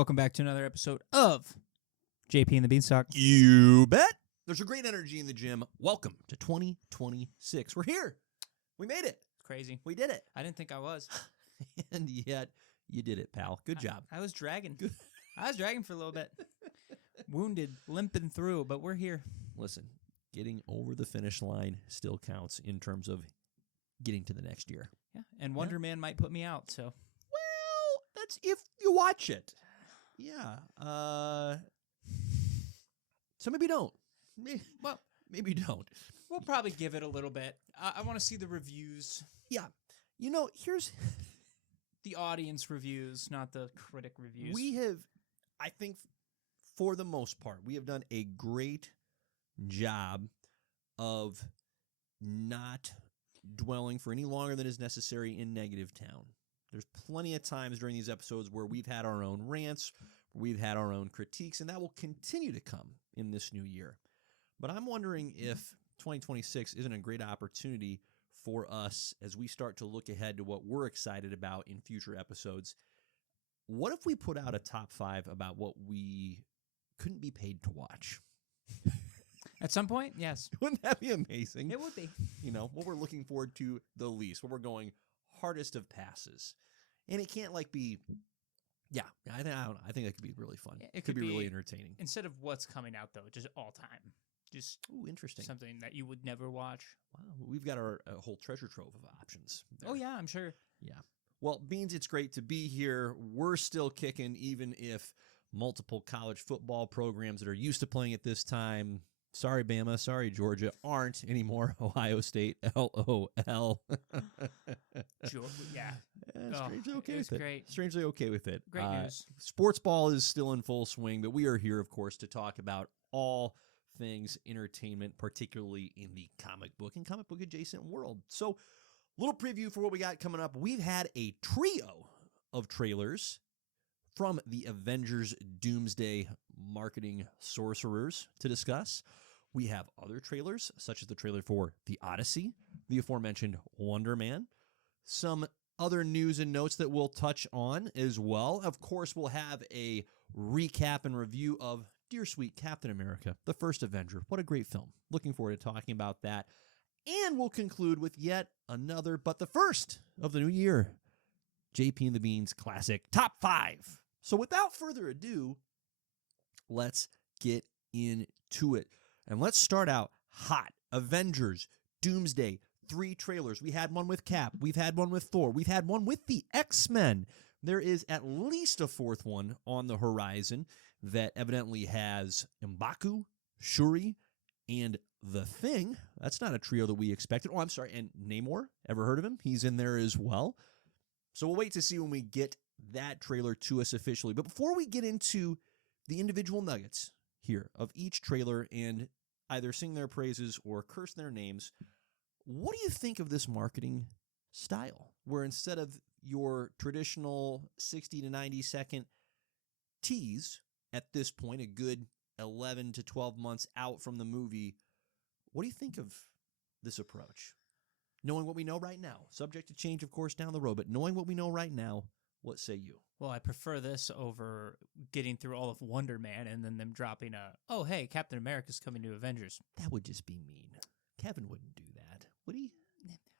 welcome back to another episode of JP and the Beanstalk. You bet. There's a great energy in the gym. Welcome to 2026. We're here. We made it. Crazy. We did it. I didn't think I was. And yet, you did it, pal. Good job. I was dragging. I was dragging for a little bit. Wounded, limping through, but we're here. Listen, getting over the finish line still counts in terms of getting to the next year. Yeah, and Wonder Man might put me out, so. Well, that's if you watch it. Yeah. So maybe don't. Maybe don't. We'll probably give it a little bit. I want to see the reviews. Yeah. Here's the audience reviews, not the critic reviews. We have, I think, for the most part, we have done a great job of not dwelling for any longer than is necessary in negative town. There's plenty of times during these episodes where we've had our own rants, we've had our own critiques, and that will continue to come in this new year. But I'm wondering if 2026 isn't a great opportunity for us as we start to look ahead to what we're excited about in future episodes. What if we put out a top 5 about what we couldn't be paid to watch? At some point, yes. Wouldn't that be amazing? It would be. What we're looking forward to the least, what we're going hardest of passes. And it can't be, yeah, I don't know. I think that could be really fun. Yeah, it could be really entertaining. Instead of what's coming out, though, just all time. Just interesting. Something that you would never watch. Wow, we've got a whole treasure trove of options there. Oh, yeah, I'm sure. Yeah. Well, Beans, it's great to be here. We're still kicking, even if multiple college football programs that are used to playing at this time, sorry, Bama, sorry, Georgia, aren't anymore. Ohio State, LOL. Yeah. Strangely okay with great. it. Strangely okay with it. Great news. Sports ball is still in full swing, but we are here, of course, to talk about all things entertainment, particularly in the comic book and comic book adjacent world. So, little preview for what we got coming up. We've had a trio of trailers from the Avengers Doomsday marketing sorcerers to discuss. We have other trailers, such as the trailer for The Odyssey, the aforementioned Wonder Man, some other news and notes that we'll touch on as well. Of course, we'll have a recap and review of Dear Sweet Captain America, the first Avenger. What a great film. Looking forward to talking about that. And we'll conclude with yet another, but the first of the new year, JP and the Beans Classic Top 5. So without further ado, let's get into it. And let's start out hot. Avengers, Doomsday, 3 trailers. We had one with Cap. We've had one with Thor. We've had one with the X-Men. There is at least a 4th one on the horizon that evidently has M'Baku, Shuri, and The Thing. That's not a trio that we expected. Oh, I'm sorry. And Namor. Ever heard of him? He's in there as well. So we'll wait to see when we get that trailer to us officially. But before we get into the individual nuggets here of each trailer and either sing their praises or curse their names, what do you think of this marketing style? Where instead of your traditional 60 to 90 second tease at this point, a good 11 to 12 months out from the movie, what do you think of this approach? Knowing what we know right now, subject to change, of course, down the road, but knowing what we know right now, what say you? Well, I prefer this over getting through all of Wonder Man and then them dropping oh, hey, Captain America's coming to Avengers. That would just be mean. Kevin wouldn't do that, would he?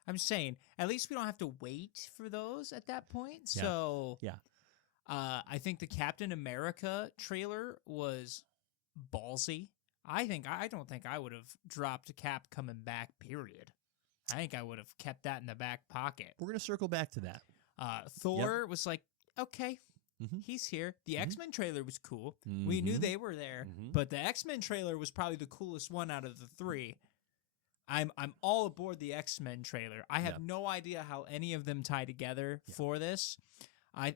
I'm saying, at least we don't have to wait for those at that point. Yeah. So, yeah. I think the Captain America trailer was ballsy. I don't think I would have dropped Cap coming back, period. I think I would have kept that in the back pocket. We're going to circle back to that. Thor was like, okay, he's here. The X-Men trailer was cool. We knew they were there, but the X-Men trailer was probably the coolest one out of the 3. I'm all aboard the X-Men trailer. I have no idea how any of them tie together for this.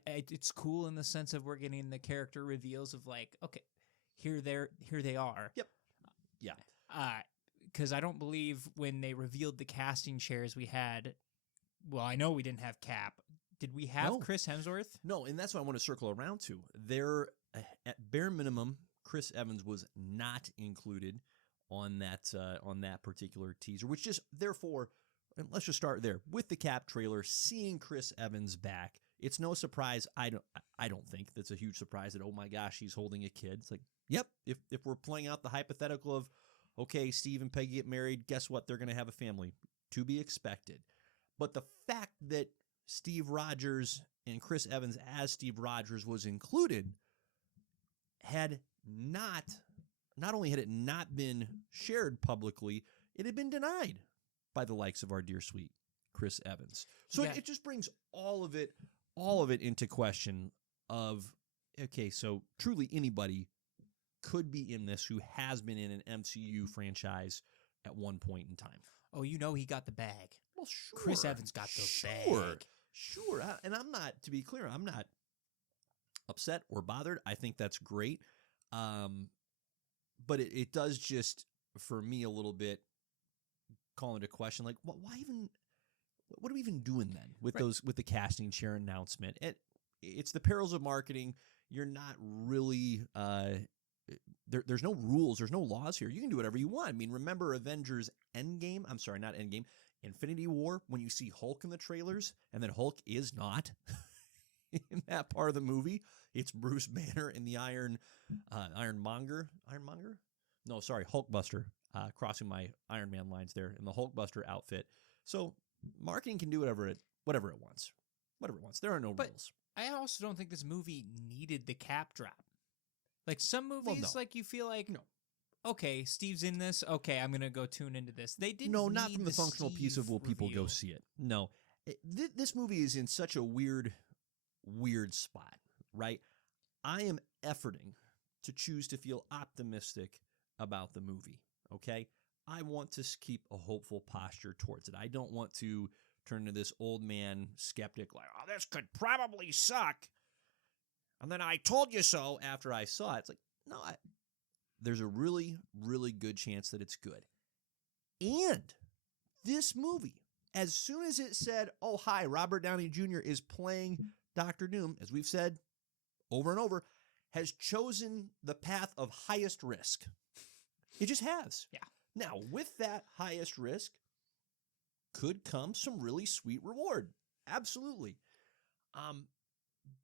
It's cool in the sense of we're getting the character reveals of like, okay, here they are. Yep. Yeah. Because I don't believe when they revealed the casting chairs we had, well, I know we didn't have Cap. Did we have Chris Hemsworth? No, and that's what I want to circle around to. There, at bare minimum, Chris Evans was not included on that particular teaser, which just therefore, and let's just start there with the Cap trailer. Seeing Chris Evans back it's no surprise. I don't think that's a huge surprise that, oh my gosh, he's holding a kid. It's like, yep, if we're playing out the hypothetical of, okay, Steve and Peggy get married, guess what? They're going to have a family. To be expected. But the fact that Steve Rogers and Chris Evans as Steve Rogers was included had not only had it not been shared publicly, it had been denied by the likes of our dear sweet Chris Evans. So it just brings all of it into question of, okay, so truly anybody could be in this who has been in an MCU franchise at one point in time. Oh, you know he got the bag. Well, sure. Chris Evans got the bag. Sure. And I'm not, to be clear, I'm not upset or bothered. I think that's great. But it does just, for me, a little bit call into question, like, why even, what are we even doing then with with the casting chair announcement? It's the perils of marketing. You're not really, there's no rules. There's no laws here. You can do whatever you want. I mean, remember Avengers Endgame? I'm sorry, not Endgame. Infinity War, when you see Hulk in the trailers, and then Hulk is not in that part of the movie. It's Bruce Banner in the Ironmonger? No, sorry, Hulkbuster, crossing my Iron Man lines there, in the Hulkbuster outfit. So marketing can do whatever it wants. Whatever it wants. There are no rules. I also don't think this movie needed the cap drop. Like some movies, like you feel like, okay, Steve's in this. Okay, I'm gonna go tune into this. They didn't. No, not from the functional Steve piece of will people reveal. go see it. No, this movie is in such a weird spot, right? I am efforting to choose to feel optimistic about the movie. Okay, I want to keep a hopeful posture towards it. I don't want to turn into this old man skeptic, like, oh, this could probably suck. And then I told you so after I saw it. It's like, no, there's a really, really good chance that it's good. And this movie, as soon as it said, oh, hi, Robert Downey Jr. is playing Dr. Doom, as we've said over and over, has chosen the path of highest risk. It just has. Yeah. Now, with that highest risk could come some really sweet reward. Absolutely.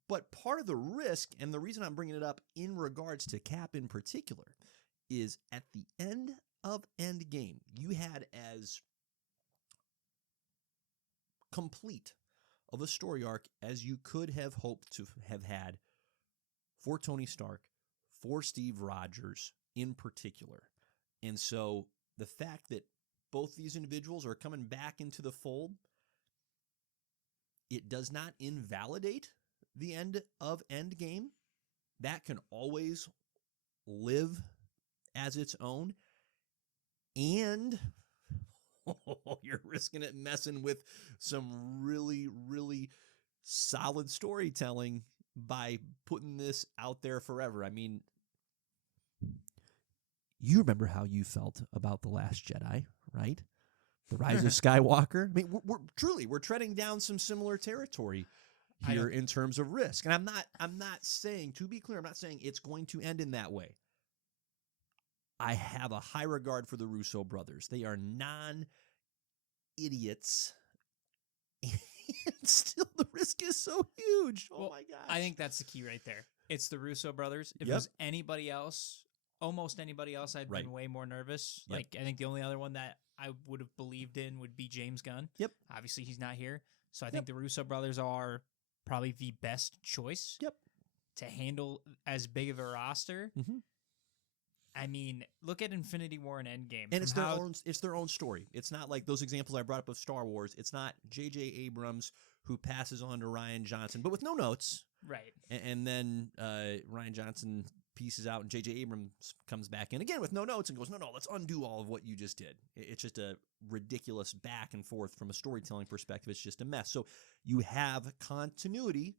But part of the risk, and the reason I'm bringing it up in regards to Cap in particular, is at the end of Endgame, you had as complete of a story arc as you could have hoped to have had for Tony Stark, for Steve Rogers in particular. And so the fact that both these individuals are coming back into the fold, it does not invalidate the end of Endgame. That can always live as its own. And you're risking it messing with some really, really solid storytelling by putting this out there forever. I mean, you remember how you felt about The Last Jedi, right? The Rise of Skywalker. I mean, we're treading down some similar territory here in terms of risk. And I'm not saying, to be clear, I'm not saying it's going to end in that way. I have a high regard for the Russo brothers. They are non-idiots. And still the risk is so huge. Oh my gosh. I think that's the key right there. It's the Russo brothers. If it was anybody else, almost anybody else, I'd been way more nervous. Like, I think the only other one that I would have believed in would be James Gunn. Yep. Obviously, he's not here. So I think the Russo brothers are probably the best choice to handle as big of a roster. Mm-hmm. I mean, look at Infinity War and Endgame. And it's their own story. It's not like those examples I brought up of Star Wars. It's not J.J. Abrams who passes on to Rian Johnson, but with no notes. Right. And then Rian Johnson pieces out and J.J. Abrams comes back in again with no notes and goes, no, let's undo all of what you just did. It's just a ridiculous back and forth from a storytelling perspective. It's just a mess. So you have continuity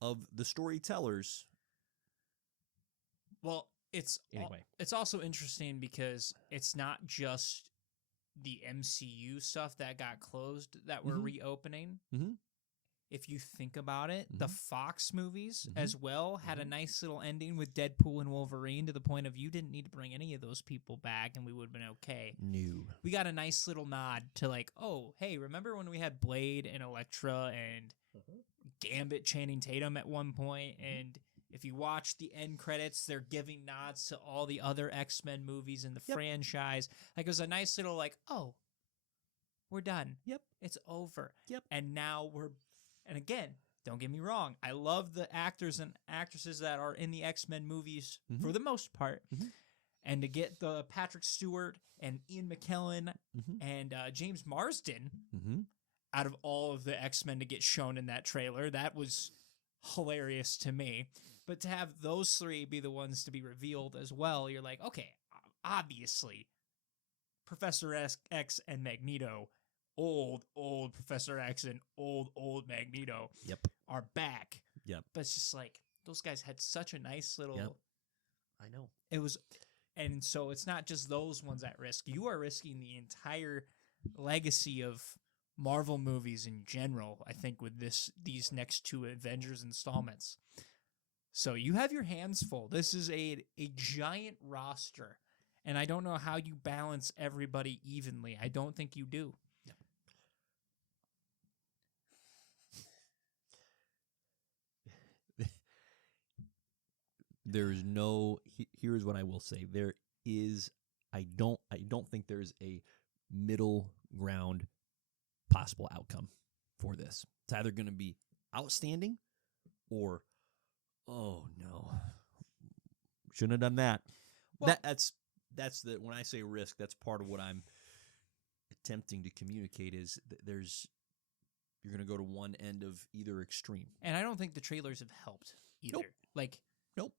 of the storytellers. Well, it's also interesting because it's not just the MCU stuff that got closed that we're reopening. Mm-hmm. If you think about it, the Fox movies as well had a nice little ending with Deadpool and Wolverine, to the point of you didn't need to bring any of those people back and we would have been okay. No. We got a nice little nod to like, oh, hey, remember when we had Blade and Elektra and Gambit Channing Tatum at one point, and if you watch the end credits, they're giving nods to all the other X-Men movies in the franchise. Like, it was a nice little, like, oh, we're done. Yep. It's over. Yep. And now and again, don't get me wrong, I love the actors and actresses that are in the X-Men movies for the most part. And to get the Patrick Stewart and Ian McKellen and James Marsden out of all of the X-Men to get shown in that trailer, that was hilarious to me. But to have those three be the ones to be revealed as well, you're like, okay, obviously, Professor X and Magneto, old Professor X and old Magneto are back. Yep. But it's just like, those guys had such a nice little... I know. It was... And so it's not just those ones at risk. You are risking the entire legacy of Marvel movies in general, I think, with these next 2 Avengers installments. So you have your hands full. This is a giant roster, and I don't know how you balance everybody evenly. I don't think you do. There's no. Here's what I will say. There is. I don't think there's a middle ground possible outcome for this. It's either going to be outstanding, or oh no, shouldn't have done that. Well, that's the when I say risk. That's part of what I'm attempting to communicate. Is that you're going to go to one end of either extreme, and I don't think the trailers have helped either. Nope.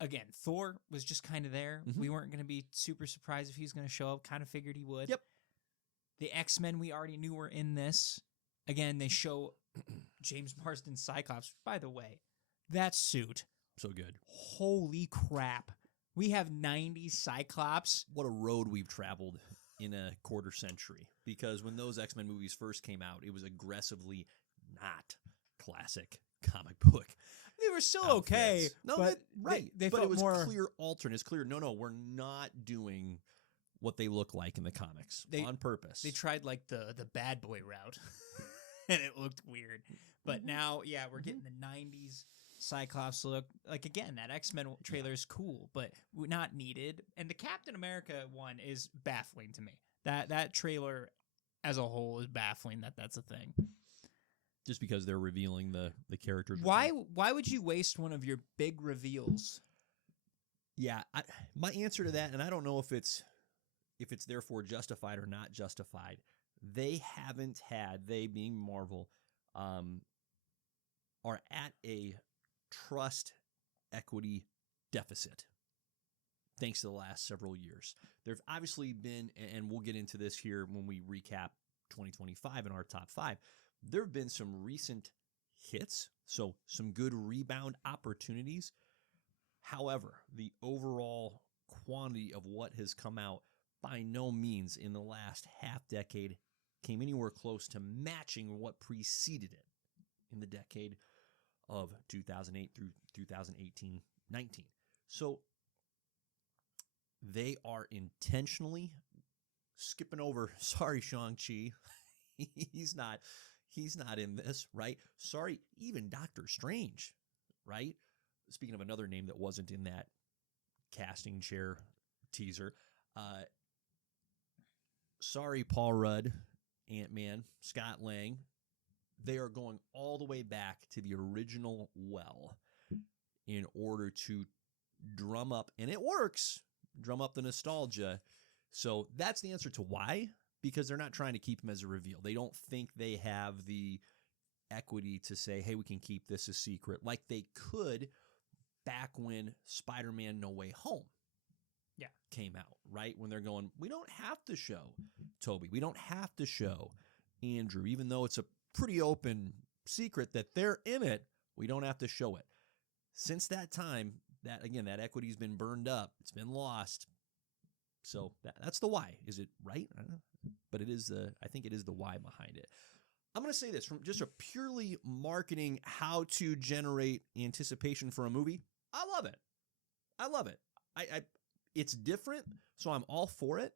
Again, Thor was just kind of there. We weren't going to be super surprised if he was going to show up. Kind of figured he would. Yep. The X-Men we already knew were in this. Again, they show James Marsden Cyclops. By the way, that suit. So good. Holy crap. We have 90s Cyclops. What a road we've traveled in a quarter century. Because when those X-Men movies first came out, it was aggressively not classic comic book. They were still okay. No, but they but felt it was more clear alternates. Clear. No, we're not doing what they look like in the comics on purpose. They tried like the bad boy route, and it looked weird. But now, we're getting the 90s Cyclops look. Like, again, that X-Men trailer is cool, but not needed. And the Captain America one is baffling to me. That trailer as a whole is baffling that's a thing. Just because they're revealing the characters. Why would you waste one of your big reveals? Yeah, my answer to that, and I don't know if it's therefore justified or not justified. They being Marvel, are at a trust equity deficit. Thanks to the last several years. There've obviously been, and we'll get into this here when we recap 2025 in our top 5. There have been some recent hits, so some good rebound opportunities. However, the overall quantity of what has come out by no means in the last half decade came anywhere close to matching what preceded it in the decade of 2008 through 2018-19. So they are intentionally skipping over, sorry, Shang-Chi, he's not in this, right? Sorry, even Doctor Strange, right? Speaking of another name that wasn't in that casting chair teaser, sorry, Paul Rudd, Ant-Man, Scott Lang. They are going all the way back to the original well in order to drum up, and it works, drum up the nostalgia. So that's the answer to why, because they're not trying to keep him as a reveal. They don't think they have the equity to say, hey, we can keep this a secret, like they could back when Spider-Man No Way Home came out, right? When they're going, we don't have to show Toby. We don't have to show Andrew, even though it's a pretty open secret that they're in it. We don't have to show it. Since that time, that equity's been burned up. It's been lost. So that's the why. Is it right? I don't know. But I think it is the why behind it. I'm going to say this from just a purely marketing, how to generate anticipation for a movie. I love it. It's different, so I'm all for it.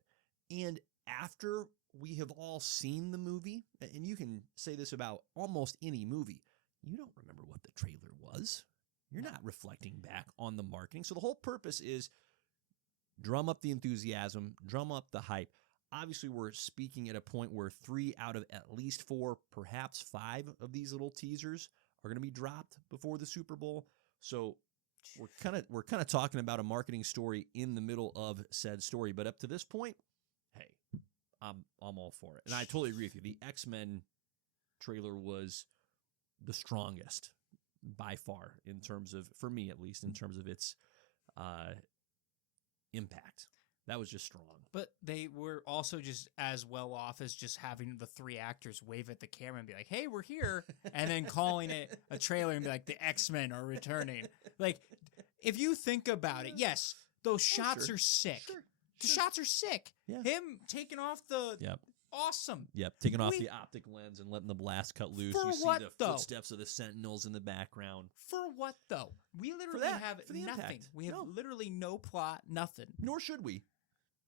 And after we have all seen the movie, and you can say this about almost any movie, you don't remember what the trailer was. You're not reflecting back on the marketing. So the whole purpose is drum up the enthusiasm, drum up the hype. Obviously, we're speaking at a point where 3 out of at least 4, perhaps 5 of these little teasers are going to be dropped before the Super Bowl. So we're kind of talking about a marketing story in the middle of said story. But up to this point, hey, I'm all for it. And I totally agree with you. The X-Men trailer was the strongest by far in terms of, for me at least, in terms of its impact. That was just strong. But they were also just as well off as just having the 3 actors wave at the camera and be like, hey, we're here. And then calling it a trailer and be like, the X-Men are returning. Like, if you think about it, yes, those shots are sick. Sure. The shots are sick. Yeah. Him taking off the... Yep. Awesome. Yep, taking off the optic lens and letting the blast cut loose. For you see what, the though? footsteps of the Sentinels in the background. For what, though? We literally have for the nothing. impact. We have literally no plot, nothing. Nor should we,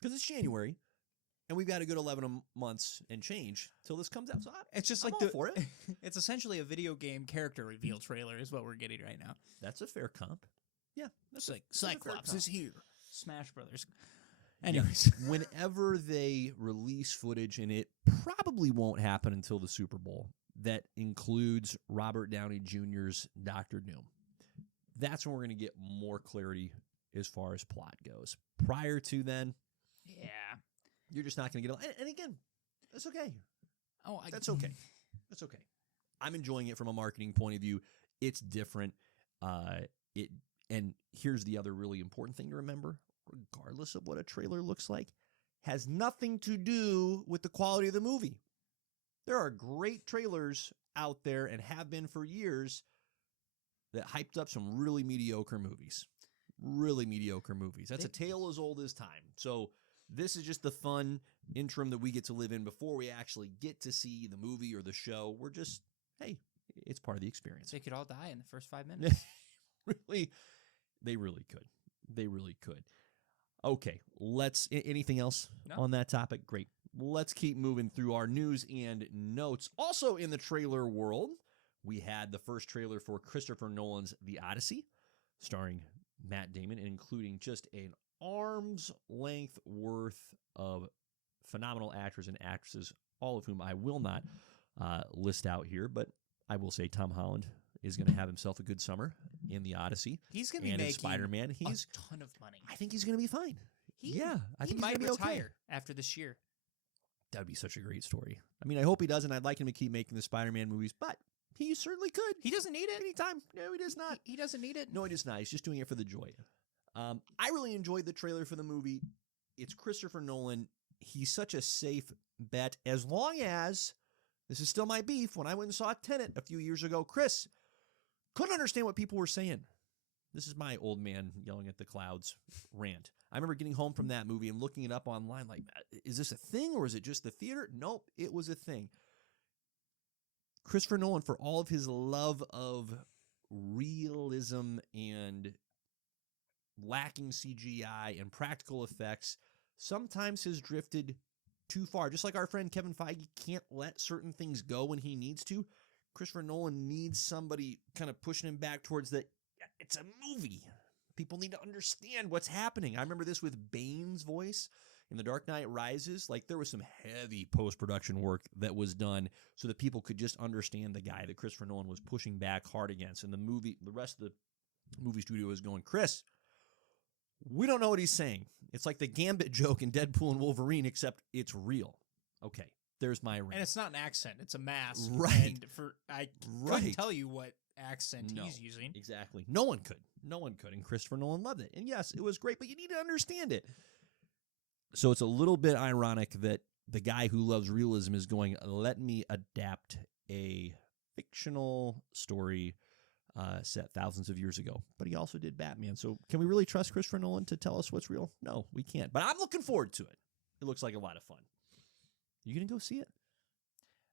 because it's January, and we've got a good 11 months and change till this comes out. So It's just I'm like all for it. It's essentially a video game character reveal trailer is what we're getting right now. That's a fair comp. Yeah, It's like that's a fair Cyclops comp. is here. Smash Brothers. Anyways. Yeah. Whenever they release footage, and it probably won't happen until the Super Bowl, that includes Robert Downey Jr.'s Dr. Doom, that's when we're going to get more clarity as far as plot goes. Prior to then, Yeah. you're just not going to get... And again, that's okay. That's okay. That's okay. I'm enjoying it from a marketing point of view. It's different. And here's the other really important thing to remember. Regardless of what a trailer looks like, has nothing to do with the quality of the movie. There are great trailers out there and have been for years that hyped up some really mediocre movies. Really mediocre movies. That's a tale as old as time. So this is just the fun interim that we get to live in before we actually get to see the movie or the show. We're just, hey, it's part of the experience. They could all die in the first 5 minutes. Really, they really could. They really could. Okay, anything else on that topic? Great. Let's keep moving through our news and notes. Also in the trailer world, we had the first trailer for Christopher Nolan's The Odyssey, starring Matt Damon, and including just an arm's length worth of phenomenal actors and actresses, all of whom I will not list out here, but I will say Tom Holland is going to have himself a good summer in The Odyssey. He's going to be making Spider-Man. He's a ton of money. I think he's going to be fine. I think he might he's gonna be retire okay. after this year. That would be such a great story. I mean, I hope he does, and I'd like him to keep making the Spider-Man movies, but he certainly could. He doesn't need it. Anytime. No, he does not. He doesn't need it. No, he does not. He's just doing it for the joy. I really enjoyed the trailer for the movie. It's Christopher Nolan. He's such a safe bet, as long as, this is still my beef, when I went and saw Tenet a few years ago, Chris couldn't understand what people were saying. This is my old man yelling at the clouds rant. I remember getting home from that movie and looking it up online like, is this a thing or is it just the theater? Nope, it was a thing. Christopher Nolan, for all of his love of realism and lacking CGI and practical effects, sometimes has drifted too far. Just like our friend Kevin Feige can't let certain things go when he needs to, Christopher Nolan needs somebody kind of pushing him back towards the, it's a movie. People need to understand what's happening. I remember this with Bane's voice in The Dark Knight Rises. Like, there was some heavy post-production work that was done so that people could just understand the guy that Christopher Nolan was pushing back hard against. And the rest of the movie studio was going, Chris, we don't know what he's saying. It's like the Gambit joke in Deadpool and Wolverine, except it's real. Okay, there's my rant. And it's not an accent; it's a mask. Right. And I couldn't tell you what accent he's using. Exactly. No one could. And Christopher Nolan loved it. And yes, it was great, but you need to understand it. So it's a little bit ironic that the guy who loves realism is going, let me adapt a fictional story set thousands of years ago. But he also did Batman. So can we really trust Christopher Nolan to tell us what's real? No, we can't. But I'm looking forward to it. It looks like a lot of fun. You going to go see it?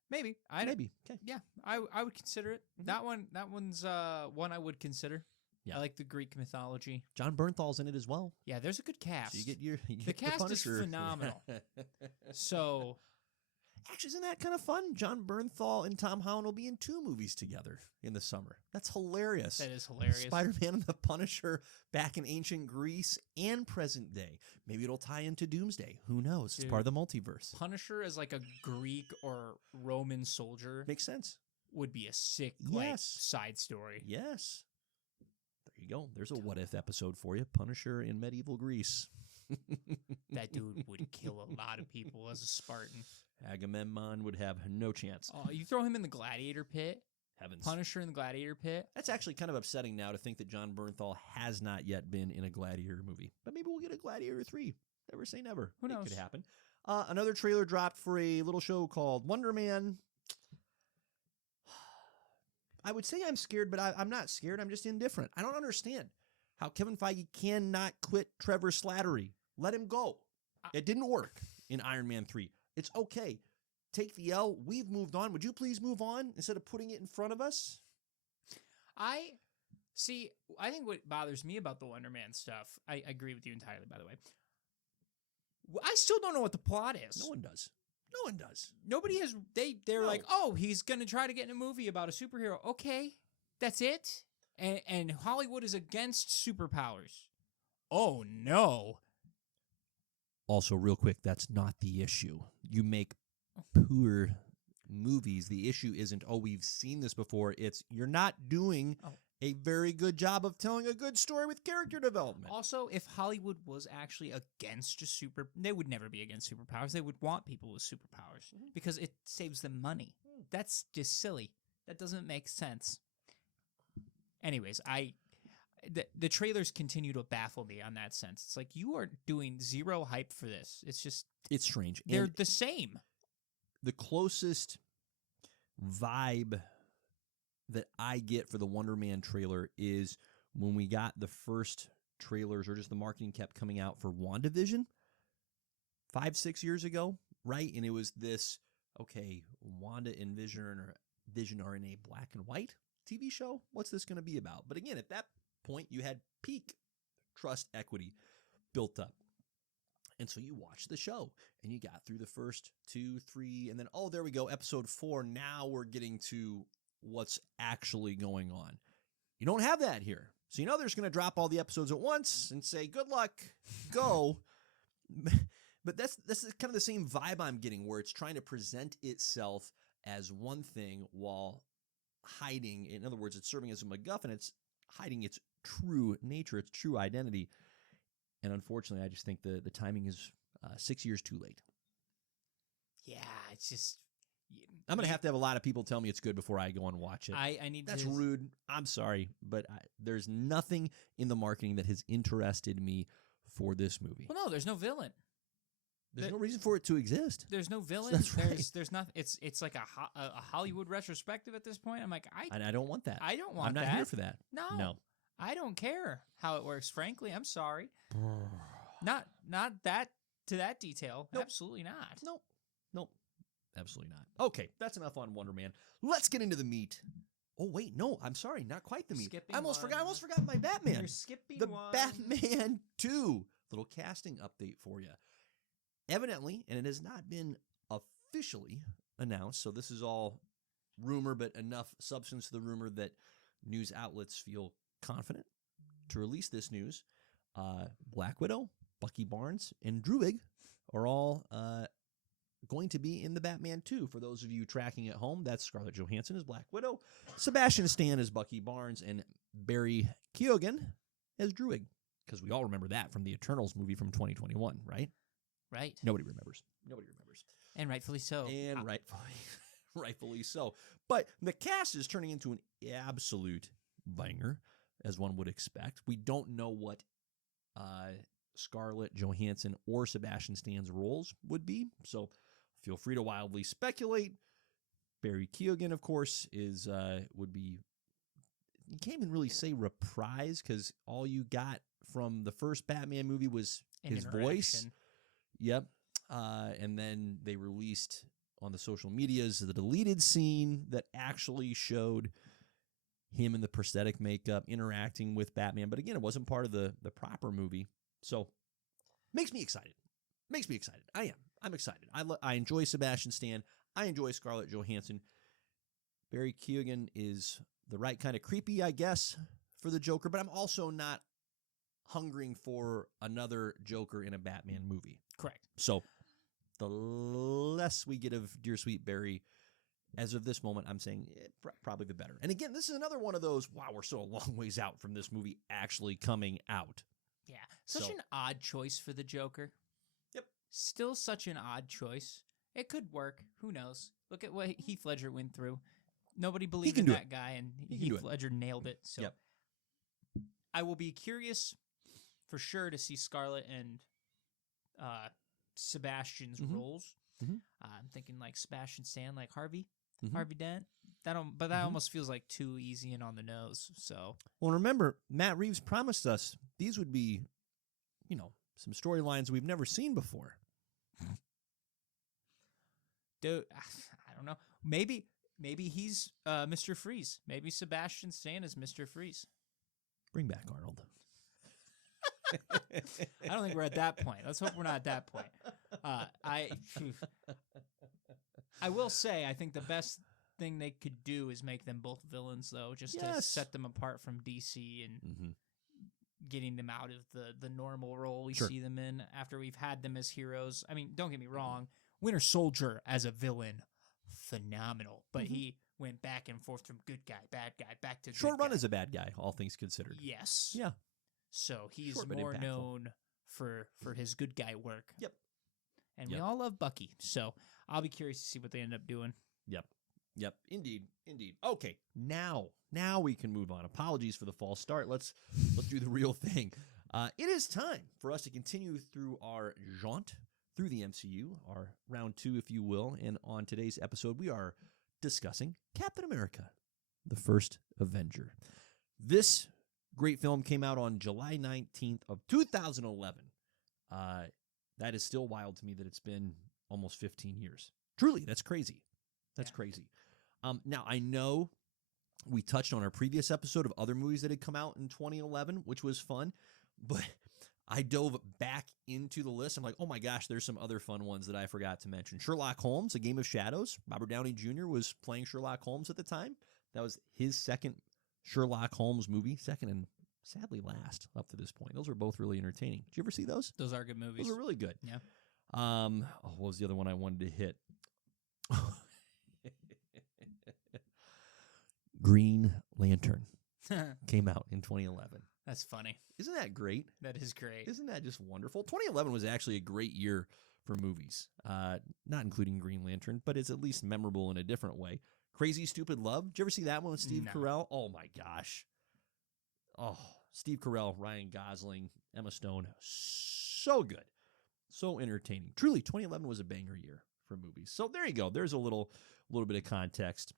Maybe. Maybe. Okay. Yeah, I would consider it. Mm-hmm. That one's one I would consider. Yeah. I like the Greek mythology. John Bernthal's in it as well. Yeah, there's a good cast. So you get the cast is phenomenal. So Gosh, isn't that kind of fun? John Bernthal and Tom Holland will be in 2 movies together in the summer. That's hilarious. That is hilarious. Spider-Man and the Punisher back in ancient Greece and present day. Maybe it'll tie into Doomsday. Who knows? Dude, it's part of the multiverse. Punisher as like a Greek or Roman soldier Makes sense. would be a sick side story. Yes. There you go. There's a what-if episode for you. Punisher in medieval Greece. That dude would kill a lot of people as a Spartan. Agamemnon would have no chance. Oh, you throw him in the gladiator pit? Heavens. Punisher in the gladiator pit? That's actually kind of upsetting now to think that John Bernthal has not yet been in a gladiator movie. But maybe we'll get a Gladiator 3. Never say never. Who knows? It could happen. Another trailer dropped for a little show called Wonder Man. I would say I'm scared, but I'm not scared. I'm just indifferent. I don't understand how Kevin Feige cannot quit Trevor Slattery. Let him go. It didn't work in Iron Man 3. It's okay. Take the L. We've moved on. Would you please move on instead of putting it in front of us? I think what bothers me about the Wonder Man stuff, I agree with you entirely, by the way. I still don't know what the plot is. No one does. No one does. Nobody has. They're like, oh, he's gonna try to get in a movie about a superhero. Okay, that's it. And Hollywood is against superpowers. Oh no. Also, real quick, that's not the issue. You make poor movies. The issue isn't, oh, we've seen this before. It's you're not doing a very good job of telling a good story with character development. Also, if Hollywood was actually against they would never be against superpowers. They would want people with superpowers because it saves them money. That's just silly. That doesn't make sense. Anyways, the trailers continue to baffle me on that sense. It's like you are doing zero hype for this. It's strange. They're the same. The closest vibe that I get for the Wonder Man trailer is when we got the first trailers or just the marketing kept coming out for WandaVision 5-6 years ago, right? And it was this, okay, Wanda and Vision are in a black and white TV show. What's this going to be about? But again, at that point, you had peak trust equity built up. And so you watch the show and you got through the first 2, 3, and then, oh, there we go, episode 4. Now we're getting to what's actually going on. You don't have that here. So you know they're just going to drop all the episodes at once and say, good luck, go. But that's kind of the same vibe I'm getting where it's trying to present itself as one thing while hiding. In other words, it's serving as a MacGuffin. It's hiding its true nature, its true identity. And unfortunately, I just think the timing is 6 years too late. Yeah, it's just... I'm going to have a lot of people tell me it's good before I go and watch it. I need That's rude. I'm sorry, but there's nothing in the marketing that has interested me for this movie. Well, no, there's no villain. There's no reason for it to exist. There's no villain. That's right. There's nothing. It's like a Hollywood retrospective at this point. I'm like, I don't want that. I don't want that. I'm not here for that. No. I don't care how it works, frankly. I'm sorry. Not that to that detail. Nope. Absolutely not. Nope. Absolutely not. Okay, that's enough on Wonder Man. Let's get into the meat. Oh, wait, no, I'm sorry, not quite the meat. I almost forgot my Batman. You're skipping the one. Batman 2. Little casting update for you. Evidently, and it has not been officially announced, so this is all rumor, but enough substance to the rumor that news outlets feel confident to release this news. Black Widow, Bucky Barnes, and Druig are all going to be in the Batman 2. For those of you tracking at home, that's Scarlett Johansson as Black Widow, Sebastian Stan as Bucky Barnes, and Barry Keoghan as Druig. Because we all remember that from the Eternals movie from 2021, right? Right. Nobody remembers. And rightfully so. And rightfully so. But the cast is turning into an absolute banger, as one would expect. We don't know what Scarlett Johansson or Sebastian Stan's roles would be, so feel free to wildly speculate. Barry Keoghan, of course, would be... You can't even really say reprise, because all you got from the first Batman movie was his voice. Yep. And then they released on the social medias the deleted scene that actually showed him in the prosthetic makeup interacting with Batman. But again, it wasn't part of the proper movie. So makes me excited. I am. I'm excited. I enjoy Sebastian Stan. I enjoy Scarlett Johansson. Barry Keoghan is the right kind of creepy, I guess, for the Joker, but I'm also not hungering for another Joker in a Batman movie. Correct. So the less we get of Dear Sweet Barry, as of this moment, I'm saying probably the better. And again, this is another one of those, wow, we're so a long ways out from this movie actually coming out. Yeah. Such an odd choice for the Joker. Yep. Still such an odd choice. It could work. Who knows? Look at what Heath Ledger went through. Nobody believed in that guy, and Heath Ledger nailed it. So yep. I will be curious for sure to see Scarlett and Sebastian's roles. Mm-hmm. I'm thinking like Sebastian Stan, like Harvey Dent. That almost feels like too easy and on the nose. So, well, remember, Matt Reeves promised us these would be, some storylines we've never seen before. Dude, I don't know. Maybe he's Mr. Freeze. Maybe Sebastian Stan is Mr. Freeze. Bring back Arnold. I don't think we're at that point. Let's hope we're not at that point. I will say, I think the best thing they could do is make them both villains, though, just to set them apart from DC and getting them out of the normal role we see them in after we've had them as heroes. I mean, don't get me wrong. Winter Soldier as a villain, phenomenal. But he went back and forth from good guy, bad guy, back to Short good Run guy. is a bad guy, all things considered. Yes. Yeah. So he's Short, but more impactful. known for his good guy work. Yep. And we all love Bucky. So I'll be curious to see what they end up doing. Yep. Indeed. Okay. Now we can move on. Apologies for the false start. Let's do the real thing. It is time for us to continue through our jaunt through the MCU, our round 2, if you will. And on today's episode, we are discussing Captain America, the first Avenger. This great film came out on July 19th of 2011. That is still wild to me that it's been almost 15 years. Truly, that's crazy. That's crazy. Now, I know we touched on our previous episode of other movies that had come out in 2011, which was fun, but I dove back into the list. I'm like, oh my gosh, there's some other fun ones that I forgot to mention. Sherlock Holmes, A Game of Shadows. Robert Downey Jr. was playing Sherlock Holmes at the time. That was his second Sherlock Holmes movie, second and sadly last up to this point. Those were both really entertaining. Did you ever see those? Those are good movies. Those are really good. Yeah. What was the other one I wanted to hit? Green Lantern came out in 2011. That's funny. Isn't that great? That is great. Isn't that just wonderful? 2011 was actually a great year for movies, not including Green Lantern, but it's at least memorable in a different way. Crazy Stupid Love. Did you ever see that one with Steve Carell? Oh, my gosh. Oh, Steve Carell, Ryan Gosling, Emma Stone. So good. So entertaining. Truly, 2011 was a banger year for movies. So there you go. There's a little bit of context.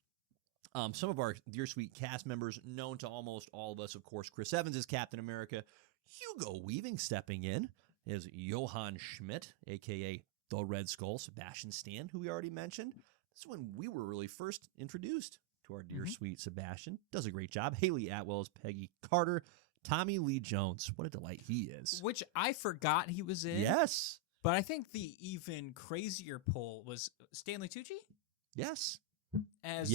Some of our Dear Sweet cast members, known to almost all of us, of course, Chris Evans is Captain America. Hugo Weaving stepping in is Johann Schmidt, a.k.a. the Red Skull, Sebastian Stan, who we already mentioned. This is when we were really first introduced to our Dear Sweet Sebastian. Does a great job. Haley Atwell is Peggy Carter. Tommy Lee Jones, what a delight he is. Which I forgot he was in. Yes. But I think the even crazier pull was Stanley Tucci? Yes. As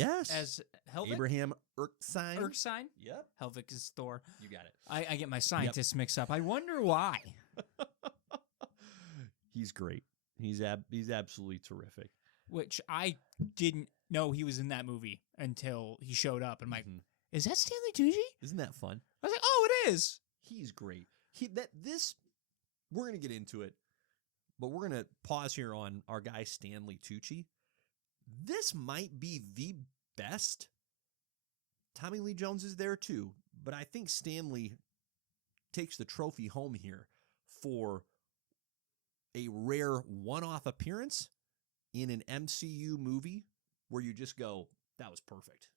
Helvig? Abraham Erskine. Yep. Helvig is Thor. You got it. I get my scientists mixed up. I wonder why. He's great. He's absolutely terrific. Which I didn't know he was in that movie until he showed up. And I'm like, is that Stanley Tucci? Isn't that fun? I was like, oh, it is. He's great. We're going to get into it, but we're going to pause here on our guy Stanley Tucci. This might be the best. Tommy Lee Jones is there too, but I think Stanley takes the trophy home here for a rare one-off appearance in an MCU movie where you just go, that was perfect.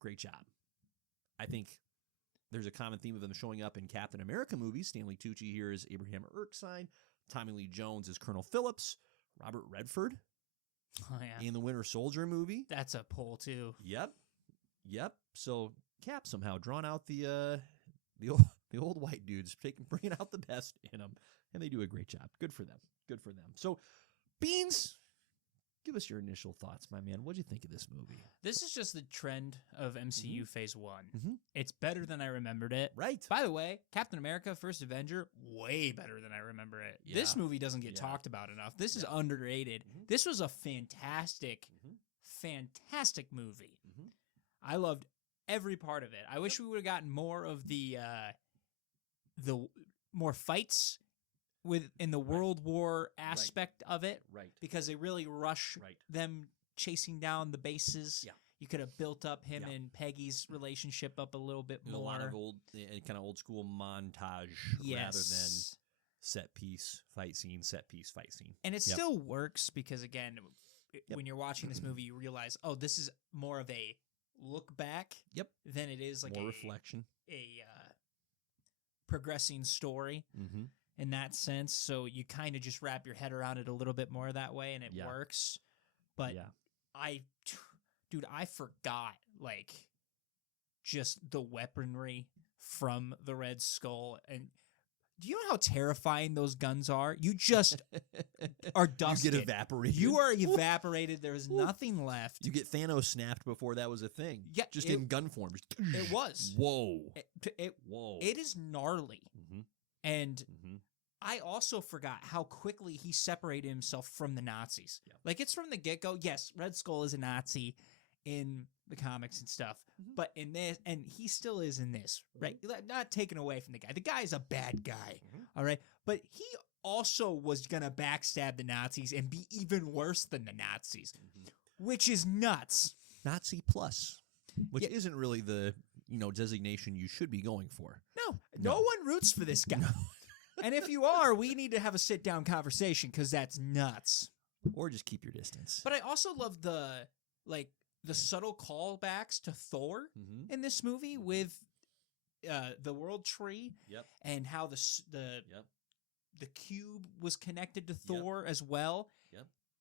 Great job. I think there's a common theme of them showing up in Captain America movies. Stanley Tucci here is Abraham Erskine. Tommy Lee Jones is Colonel Phillips. Robert Redford in the Winter Soldier movie. That's a pull too. Yep. So Cap somehow drawn out the old white dudes, bringing out the best in them, and they do a great job. Good for them. So, Beans, give us your initial thoughts, my man. What'd you think of this movie? This is just the trend of MCU Phase 1. Mm-hmm. It's better than I remembered it. Right. By the way, Captain America, First Avenger, way better than I remember it. Yeah. This movie doesn't get talked about enough. This is underrated. Mm-hmm. This was a fantastic, fantastic movie. I loved every part of it. I wish we would have gotten more of the more fights in the World War aspect of it, because they really rush them chasing down the bases. Yeah. You could have built up him and Peggy's relationship up a little bit more. A lot of old school montage rather than set piece, fight scene, set piece, fight scene. And it still works because, again, when you're watching this movie, you realize, oh, this is more of a look back than it is like more reflection. A progressing story. In that sense, so you kind of just wrap your head around it a little bit more that way, and it works. But I forgot like just the weaponry from the Red Skull. And do you know how terrifying those guns are? You just are dusted. You get evaporated. You are evaporated. There is nothing left. You get Thanos snapped before that was a thing. Yeah, just in gun form. It was. Whoa. Whoa. It is gnarly. And I also forgot how quickly he separated himself from the Nazis. Yeah. Like, it's from the get-go. Yes, Red Skull is a Nazi in the comics and stuff, but in this, and he still is in this, right? Not taken away from the guy. The guy is a bad guy, all right? But he also was going to backstab the Nazis and be even worse than the Nazis, which is nuts. Nazi plus, which isn't really the designation you should be going for. No one roots for this guy. And if you are, we need to have a sit-down conversation because that's nuts. Or just keep your distance. But I also love the subtle callbacks to Thor in this movie with the World Tree and how the cube was connected to Thor as well.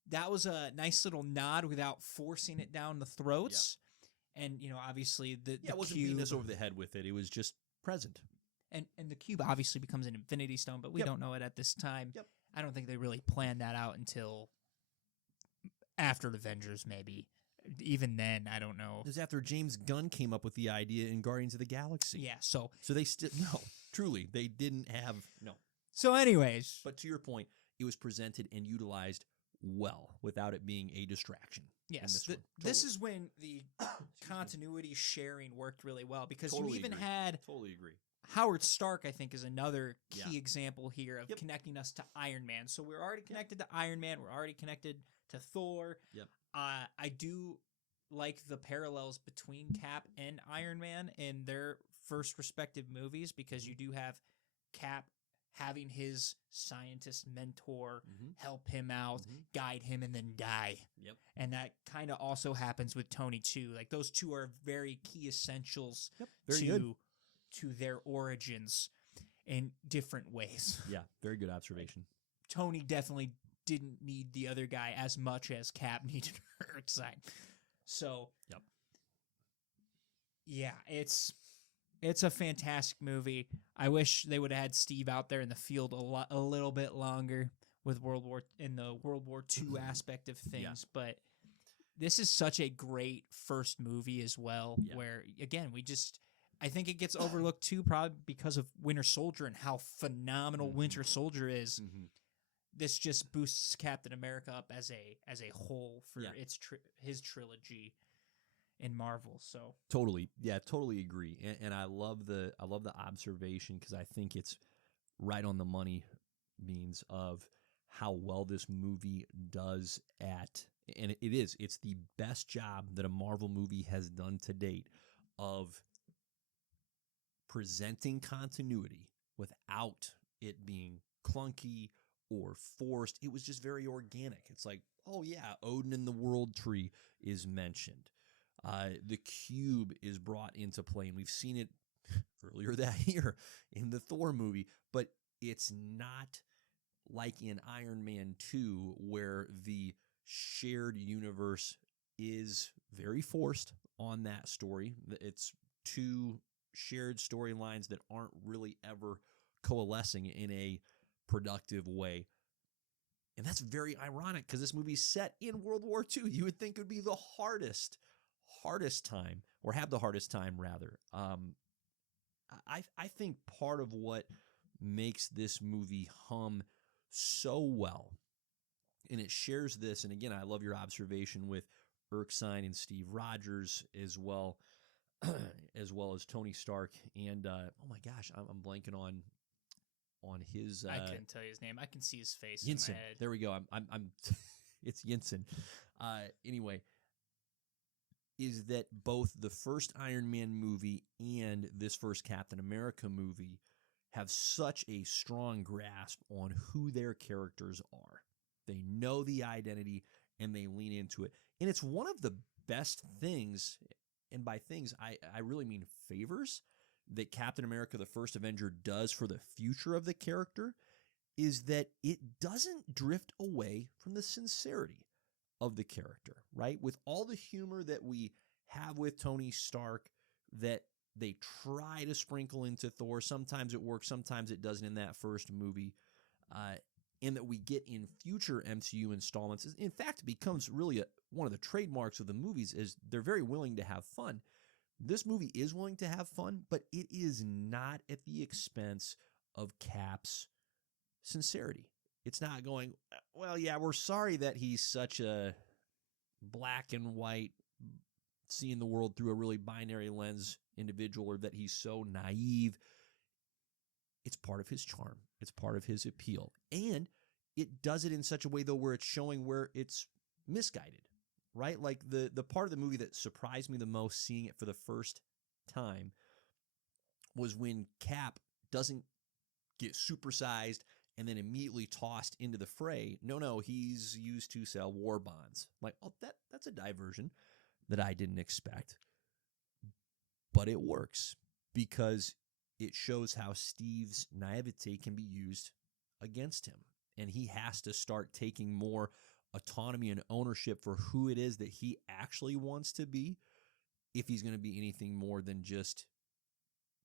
That was a nice little nod without forcing it down the throats. And, obviously the wasn't cube, beating us over the head with it. It was just present. And the cube obviously becomes an Infinity Stone, but we don't know it at this time. I don't think they really planned that out until after Avengers, maybe. Even then, I don't know. It was after James Gunn came up with the idea in Guardians of the Galaxy. Yeah, so they still truly they didn't have So, anyways, but to your point, it was presented and utilized well without it being a distraction. Yes, this is when the continuity sharing worked really well because you even had totally agree. Howard Stark, I think, is another key example here of connecting us to Iron Man. So we're already connected to Iron Man. We're already connected to Thor. I do like the parallels between Cap and Iron Man in their first respective movies because you do have Cap having his scientist mentor help him out, guide him, and then die. And that kind of also happens with Tony, too. Like, those two are very key essentials to their origins in different ways. Yeah, very good observation. Tony definitely didn't need the other guy as much as Cap needed Earthside. So, yeah, it's a fantastic movie. I wish they would have had Steve out there in the field a little bit longer with World War II aspect of things, but this is such a great first movie as well, where, again, I think it gets overlooked too, probably because of Winter Soldier and how phenomenal Winter Soldier is. This just boosts Captain America up as a whole for his trilogy in Marvel. So totally agree, and I love the observation because I think it's right on the money. Means of how well this movie does and it's the best job that a Marvel movie has done to date of presenting continuity without it being clunky or forced. It was just very organic. It's like, oh yeah, Odin and the World Tree is mentioned. The cube is brought into play, and we've seen it earlier that year in the Thor movie, but it's not like in Iron Man 2 where the shared universe is very forced on that story. It's two shared storylines that aren't really ever coalescing in a productive way. And that's very ironic because this movie's set in World War II. You would think it would be the hardest time, or have the hardest time, rather. I think part of what makes this movie hum so well, and it shares this, and again, I love your observation with Erskine and Steve Rogers as well, as well as Tony Stark, and oh my gosh, I'm blanking on his. I couldn't tell you his name. I can see his face Yinsen. in my head. There we go. I'm it's Yinsen. Anyway, is that both the first Iron Man movie and this first Captain America movie have such a strong grasp on who their characters are. They know the identity and they lean into it. And it's one of the best things, and by things, I really mean favors, that Captain America, the first Avenger, does for the future of the character, is that it doesn't drift away from the sincerity of the character, right? With all the humor that we have with Tony Stark that they try to sprinkle into Thor. Sometimes it works, sometimes it doesn't in that first movie. And that we get in future MCU installments. In fact, it becomes really one of the trademarks of the movies is they're very willing to have fun. This movie is willing to have fun, but it is not at the expense of Cap's sincerity. It's not going, well, yeah, we're sorry that he's such a black and white, seeing the world through a really binary lens individual, or that he's so naive. It's part of his charm. It's part of his appeal. And it does it in such a way, though, where it's showing where it's misguided, right? Like the part of the movie that surprised me the most seeing it for the first time was when Cap doesn't get supersized and then immediately tossed into the fray. No, he's used to sell war bonds. Like, oh, that's a diversion that I didn't expect. But it works because it shows how Steve's naivete can be used against him. And he has to start taking more autonomy and ownership for who it is that he actually wants to be if he's going to be anything more than just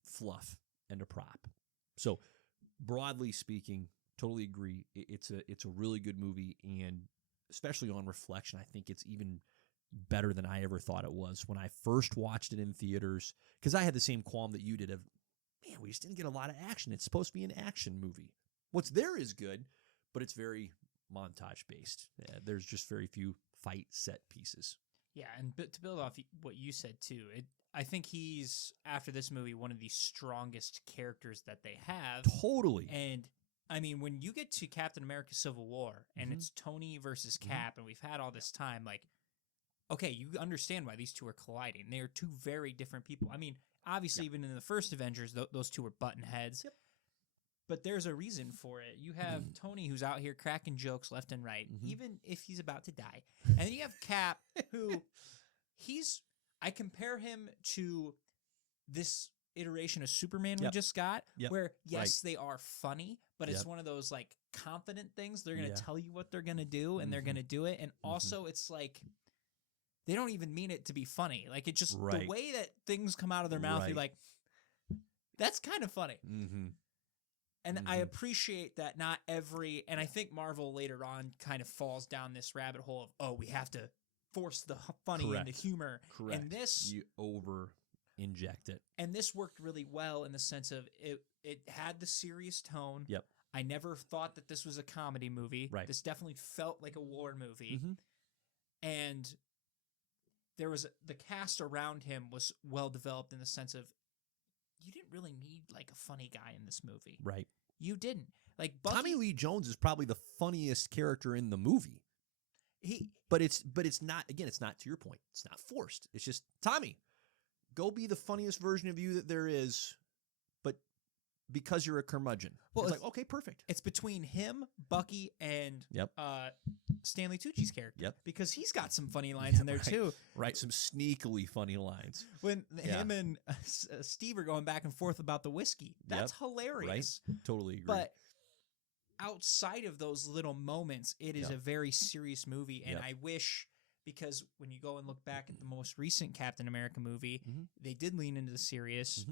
fluff and a prop. So broadly speaking, totally agree. It's a really good movie, and especially on reflection, I think it's even better than I ever thought it was when I first watched it in theaters, because I had the same qualm that you did of, man, we just didn't get a lot of action. It's supposed to be an action movie. What's there is good, but it's very montage-based. There's just very few fight set pieces. Yeah, and to build off what you said, too, I think he's, after this movie, one of the strongest characters that they have. Totally. And, I mean, when you get to Captain America Civil War, and it's Tony versus Cap, and we've had all this time, like, okay, you understand why these two are colliding. They are two very different people. I mean, obviously, even in the first Avengers, those two were button heads. Yep. But there's a reason for it. You have Tony, who's out here cracking jokes left and right, even if he's about to die. And then you have Cap, who I compare him to this iteration of Superman we just got, where, yes, they are funny, but it's one of those, like, confident things. They're going to tell you what they're going to do, and they're going to do it. And also, it's like, they don't even mean it to be funny. Like, it just, the way that things come out of their mouth, you're like, that's kind of funny. And I appreciate that not every, and I think Marvel later on kind of falls down this rabbit hole of, oh, we have to force the funny and the humor. Correct. And this, you over inject it. And this worked really well in the sense of it had the serious tone. Yep. I never thought that this was a comedy movie. Right. This definitely felt like a war movie. And there was the cast around him was well developed in the sense of, you didn't really need like a funny guy in this movie. Right. You didn't. Like Bucky, Tommy Lee Jones is probably the funniest character in the movie. But it's not, again, it's not, to your point, it's not forced. It's just, Tommy, go be the funniest version of you that there is, but because you're a curmudgeon. Well, it's like, okay, perfect. It's between him, Bucky, and Stanley Tucci's character. Yep. Because he's got some funny lines in there too. Right, some sneakily funny lines. When him and Steve are going back and forth about the whiskey. That's hilarious. Right? Totally agree. But outside of those little moments, it is a very serious movie. And I wish, because when you go and look back at the most recent Captain America movie, they did lean into the serious,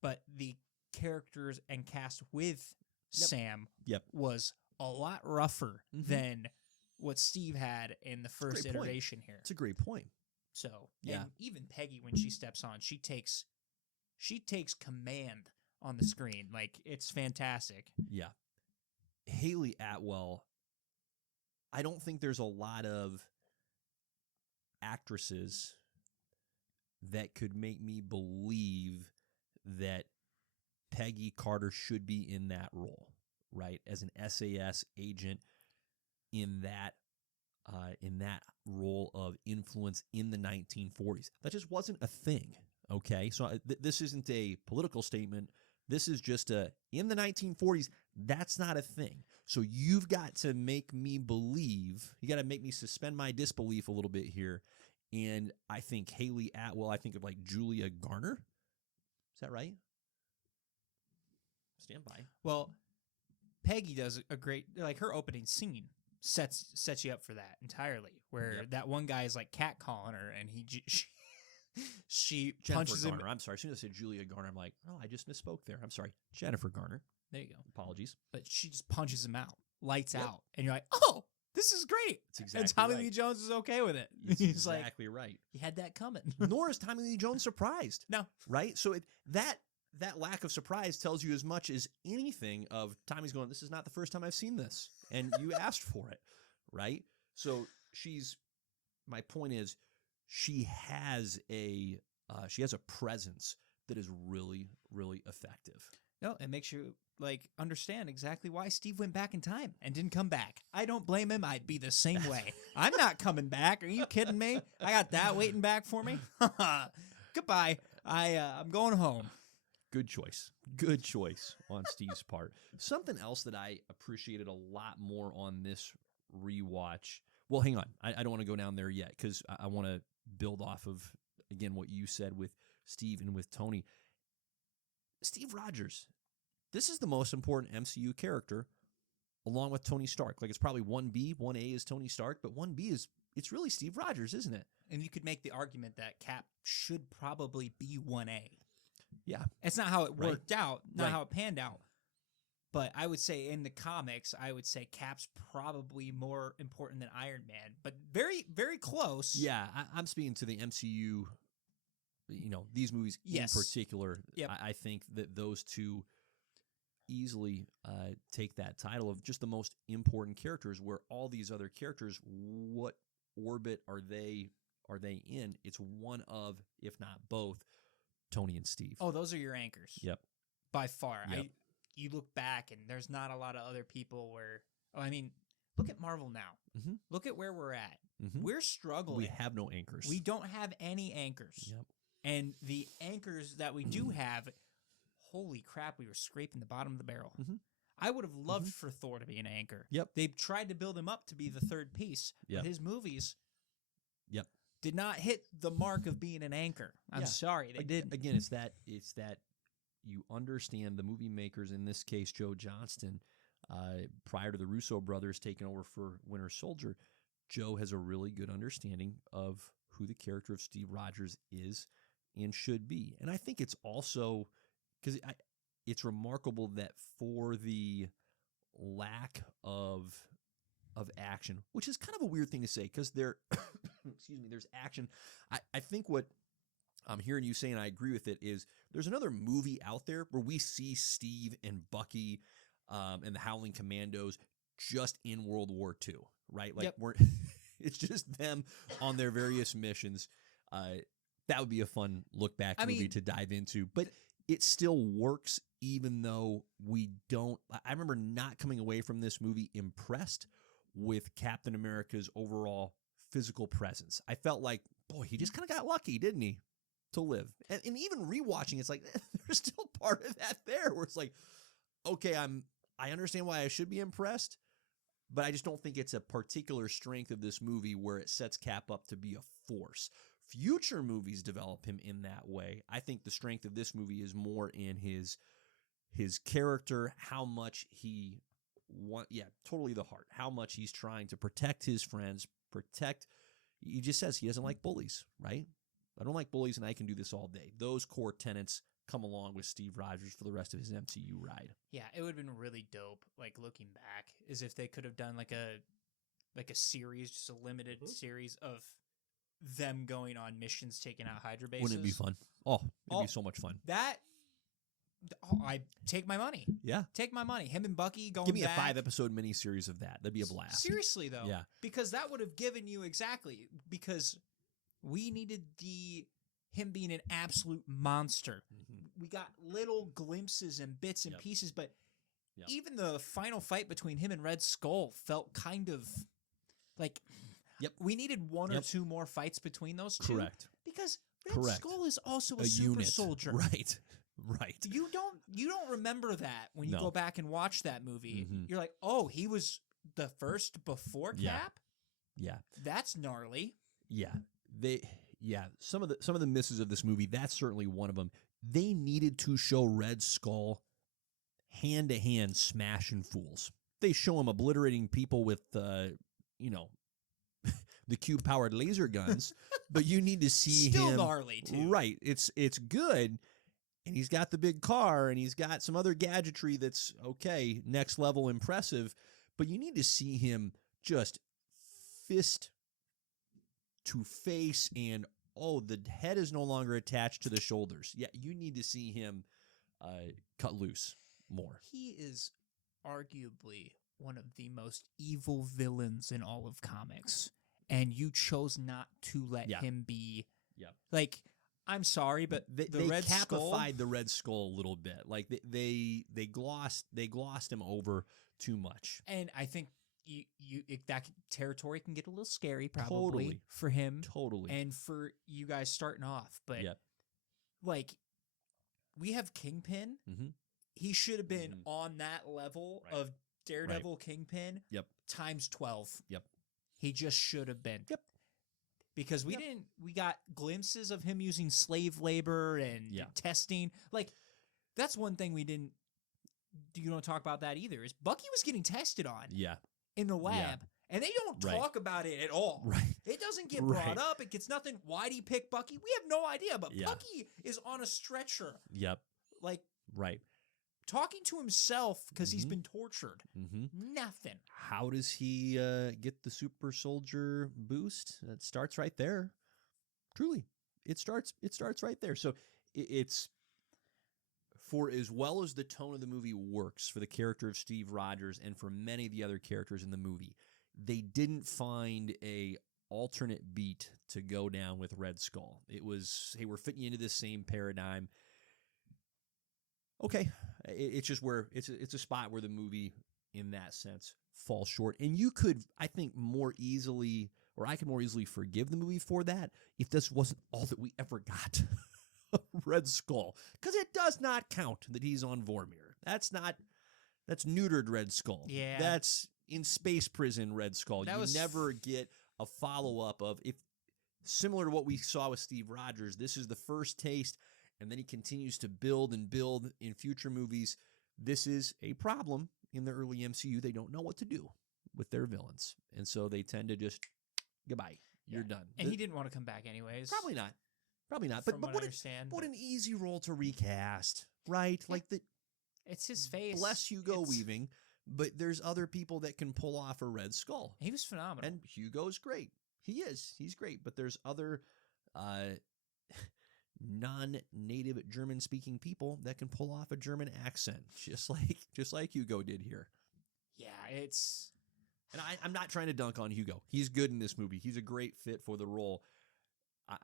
but the characters and cast with Sam was a lot rougher than what Steve had in the first iteration here. It's a great point. So, yeah. And even Peggy, when she steps on, she takes command on the screen. Like, it's fantastic. Yeah. Haley Atwell, I don't think there's a lot of actresses that could make me believe that Peggy Carter should be in that role, right? As an SAS agent in that role of influence in the 1940s. That just wasn't a thing, okay? So this isn't a political statement. This is just in the 1940s, that's not a thing. So you've got to make me believe, you got to make me suspend my disbelief a little bit here. And I think Haley Atwell, I think of like Julia Garner. Is that right? Stand by. Well, Peggy does a great, like her opening scene sets you up for that entirely, where that one guy is like catcalling her, and she punches Garner. him. I'm sorry. As soon as I said Julia Garner, I'm like, oh, I just misspoke there. I'm sorry. Jennifer Garner. There you go. Apologies. But she just punches him out, lights out, and you're like, oh, this is great. That's exactly and Tommy right. Lee Jones is okay with it. He's He's exactly right. He had that coming. Nor is Tommy Lee Jones surprised. No. Right? So that lack of surprise tells you as much as anything of Tommy's going, this is not the first time I've seen this. And you asked for it. Right? So my point is, she has a presence that is really, really effective. No, it makes you understand exactly why Steve went back in time and didn't come back. I don't blame him. I'd be the same way. I'm not coming back. Are you kidding me? I got that waiting back for me. Goodbye. I'm going home. Good choice. Good choice on Steve's part. Something else that I appreciated a lot more on this rewatch. Well, hang on. I don't want to go down there yet because I want to build off of, again, what you said with Steve and with Tony. Steve Rogers, this is the most important MCU character along with Tony Stark. Like, it's probably 1B, 1A is Tony Stark, but 1B it's really Steve Rogers, isn't it? And you could make the argument that Cap should probably be 1A. Yeah. It's not how it worked out, not Right. how it panned out. But I would say in the comics, I would say Cap's probably more important than Iron Man, but very, very close. Yeah, I'm speaking to the MCU, these movies in particular. Yep. I think that those two easily take that title of just the most important characters, where all these other characters, what orbit are they in? It's one of, if not both, Tony and Steve. Oh, those are your anchors. Yep. By far. Yep. You look back and there's not a lot of other people where, look at Marvel now. Mm-hmm. Look at where we're at. Mm-hmm. We're struggling. We have no anchors. We don't have any anchors. Yep. And the anchors that we do have, holy crap, we were scraping the bottom of the barrel. Mm-hmm. I would have loved for Thor to be an anchor. Yep. They tried to build him up to be the third piece. Yep. But his movies Yep. did not hit the mark of being an anchor. I'm sorry, they didn't. Again, it's that you understand the movie makers, in this case, Joe Johnston, prior to the Russo brothers taking over for Winter Soldier, Joe has a really good understanding of who the character of Steve Rogers is and should be. And I think it's also, because it's remarkable that for the lack of action, which is kind of a weird thing to say, because there's action. I think what I'm hearing you say, and I agree with it, is there's another movie out there where we see Steve and Bucky and the Howling Commandos just in World War II, right? Like, it's just them on their various missions. That would be a fun look back movie to dive into, but it still works even though we don't. I remember not coming away from this movie impressed with Captain America's overall physical presence. I felt like, boy, he just kind of got lucky, didn't he, to live? And even rewatching, it's like there's still part of that there where it's like, okay, I understand why I should be impressed, but I just don't think it's a particular strength of this movie where it sets Cap up to be a force. Future movies develop him in that way. I think the strength of this movie is more in his character, how much he totally the heart, how much he's trying to protect his friends, he just says he doesn't like bullies, right? I don't like bullies and I can do this all day. Those core tenets come along with Steve Rogers for the rest of his MCU ride. Yeah, it would have been really dope. Like looking back, is if they could have done like a series, just a limited series of them going on missions, taking out Hydra bases. Wouldn't it be fun? Oh, it'd be so much fun. I take my money. Yeah. Take my money. Him and Bucky going Give me back. a 5-episode miniseries of that. That'd be a blast. Seriously, though. Yeah. Because that would have given you because we needed him being an absolute monster. We got little glimpses and bits and pieces, but even the final fight between him and Red Skull felt kind of like we needed one or two more fights between those two. Correct. Because Red Skull is also a super unit. soldier. Right. Right. You don't remember that when you go back and watch that movie. You're like, oh, he was the first before Cap? Yeah. That's gnarly. Yeah. Some of the misses of this movie, that's certainly one of them. They needed to show Red Skull hand to hand smashing fools. They show him obliterating people with the cube powered laser guns, but you need to see Still him gnarly too. Right. It's good. And he's got the big car, and he's got some other gadgetry that's, okay, next level impressive. But you need to see him just fist to face, and, the head is no longer attached to the shoulders. Yeah, you need to see him cut loose more. He is arguably one of the most evil villains in all of comics, and you chose not to let him be. Yeah. Like, I'm sorry, but they Red Skull, the Red Skull a little bit. Like they glossed him over too much. And I think that territory can get a little scary probably for him. Totally. And for you guys starting off, but like we have Kingpin. He should have been on that level of Daredevil Kingpin. Times 12. He just should have been. Because we got glimpses of him using slave labor and testing. Like, that's one thing we didn't, you don't talk about that either, is Bucky was getting tested on in the lab. And they don't talk about it at all. It doesn't get brought up. It gets nothing. Why'd he pick Bucky? We have no idea, but Bucky is on a stretcher. Like, talking to himself because he's been tortured. Nothing. How does he get the super soldier boost? It starts right there. Truly, it starts right there. So it's, for as well as the tone of the movie works for the character of Steve Rogers and for many of the other characters in the movie, they didn't find a alternate beat to go down with Red Skull. It was, hey, we're fitting you into this same paradigm. Okay, it's just where it's a spot where the movie, in that sense, falls short. And you could, I think, more easily, or I could more easily forgive the movie for that if this wasn't all that we ever got of Red Skull. Because it does not count that he's on Vormir. That's neutered Red Skull. Yeah. That's in space prison Red Skull. You never get a follow-up of, if similar to what we saw with Steve Rogers, this is the first taste. And then he continues to build and build in future movies. This is a problem in the early MCU. They don't know what to do with their villains. And so they tend to just, goodbye, you're done. And he didn't want to come back anyways. Probably not. But what an easy role to recast, right? Yeah. Like it's his face. Bless Hugo Weaving, but there's other people that can pull off a Red Skull. He was phenomenal. And Hugo's great. He is. He's great. But there's other non-native German-speaking people that can pull off a German accent, just like Hugo did here. Yeah, it's... And I'm not trying to dunk on Hugo. He's good in this movie. He's a great fit for the role.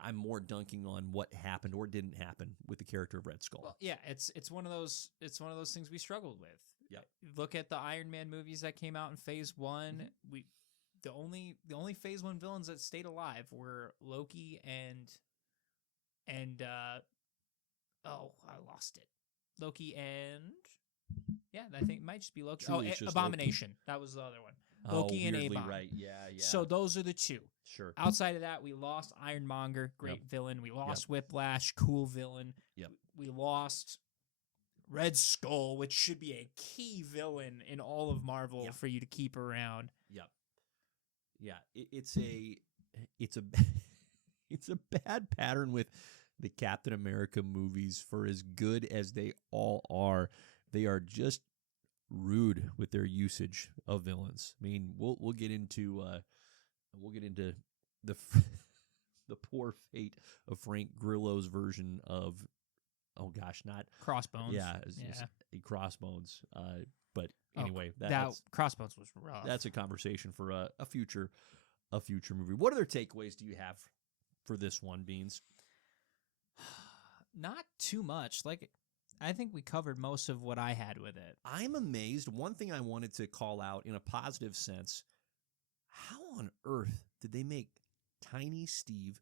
I'm more dunking on what happened or didn't happen with the character of Red Skull. Well, yeah, it's one of those things we struggled with. Yeah. Look at the Iron Man movies that came out in Phase 1. The only Phase 1 villains that stayed alive were Loki and I lost it. Loki and I think it might just be Loki. Truly, Abomination. Loki. That was the other one. Loki and Avon. Right. Yeah. So those are the two. Sure. Outside of that, we lost Ironmonger, great villain. We lost Whiplash, cool villain. Yep. We lost Red Skull, which should be a key villain in all of Marvel for you to keep around. Yep. Yeah. It's a it's a bad pattern with the Captain America movies, for as good as they all are, they are just rude with their usage of villains. I mean, we'll get into the the poor fate of Frank Grillo's version of, oh gosh, not Crossbones. Yeah, Crossbones. But anyway, that Crossbones was rough. That's a conversation for a future movie. What other takeaways do you have for this one, Beans? Not too much. Like, I think we covered most of what I had with it. I'm amazed. One thing I wanted to call out in a positive sense, how on earth did they make Tiny Steve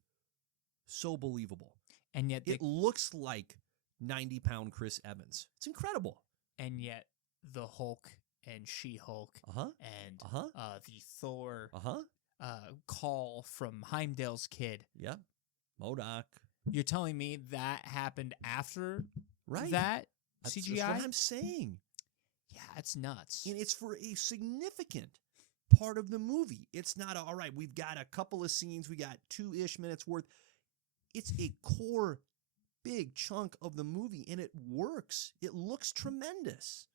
so believable? And yet it looks like 90-pound Chris Evans. It's incredible. And yet the Hulk and She-Hulk and the Thor call from Heimdall's kid. Yep. MODOK. You're telling me that happened after that CGI? That's what I'm saying. Yeah, it's nuts. And it's for a significant part of the movie. It's not, all right, we've got a couple of scenes, we got 2-ish minutes worth. It's a core big chunk of the movie, and it works. It looks tremendous.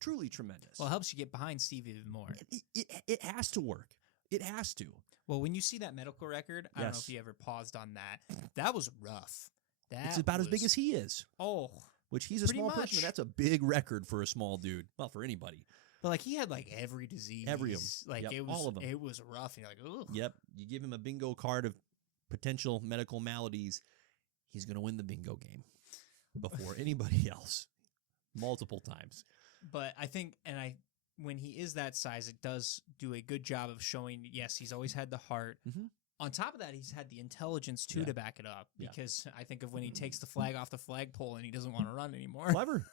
Truly tremendous. Well, it helps you get behind Steve even more. It has to work. It has to. Well, when you see that medical record, I don't know if you ever paused on that. That was rough. It's about as big as he is. Oh. Which he's a small person, but that's a big record for a small dude. Well, for anybody. But like he had like every disease. Every of them. Like it was all of them. It was rough. And you're like, ugh. Yep. You give him a bingo card of potential medical maladies, he's going to win the bingo game before anybody else multiple times. But I think, when he is that size, it does do a good job of showing, yes, he's always had the heart. Mm-hmm. On top of that, he's had the intelligence, too, to back it up. Because I think of when he takes the flag off the flagpole and he doesn't want to run anymore. Clever.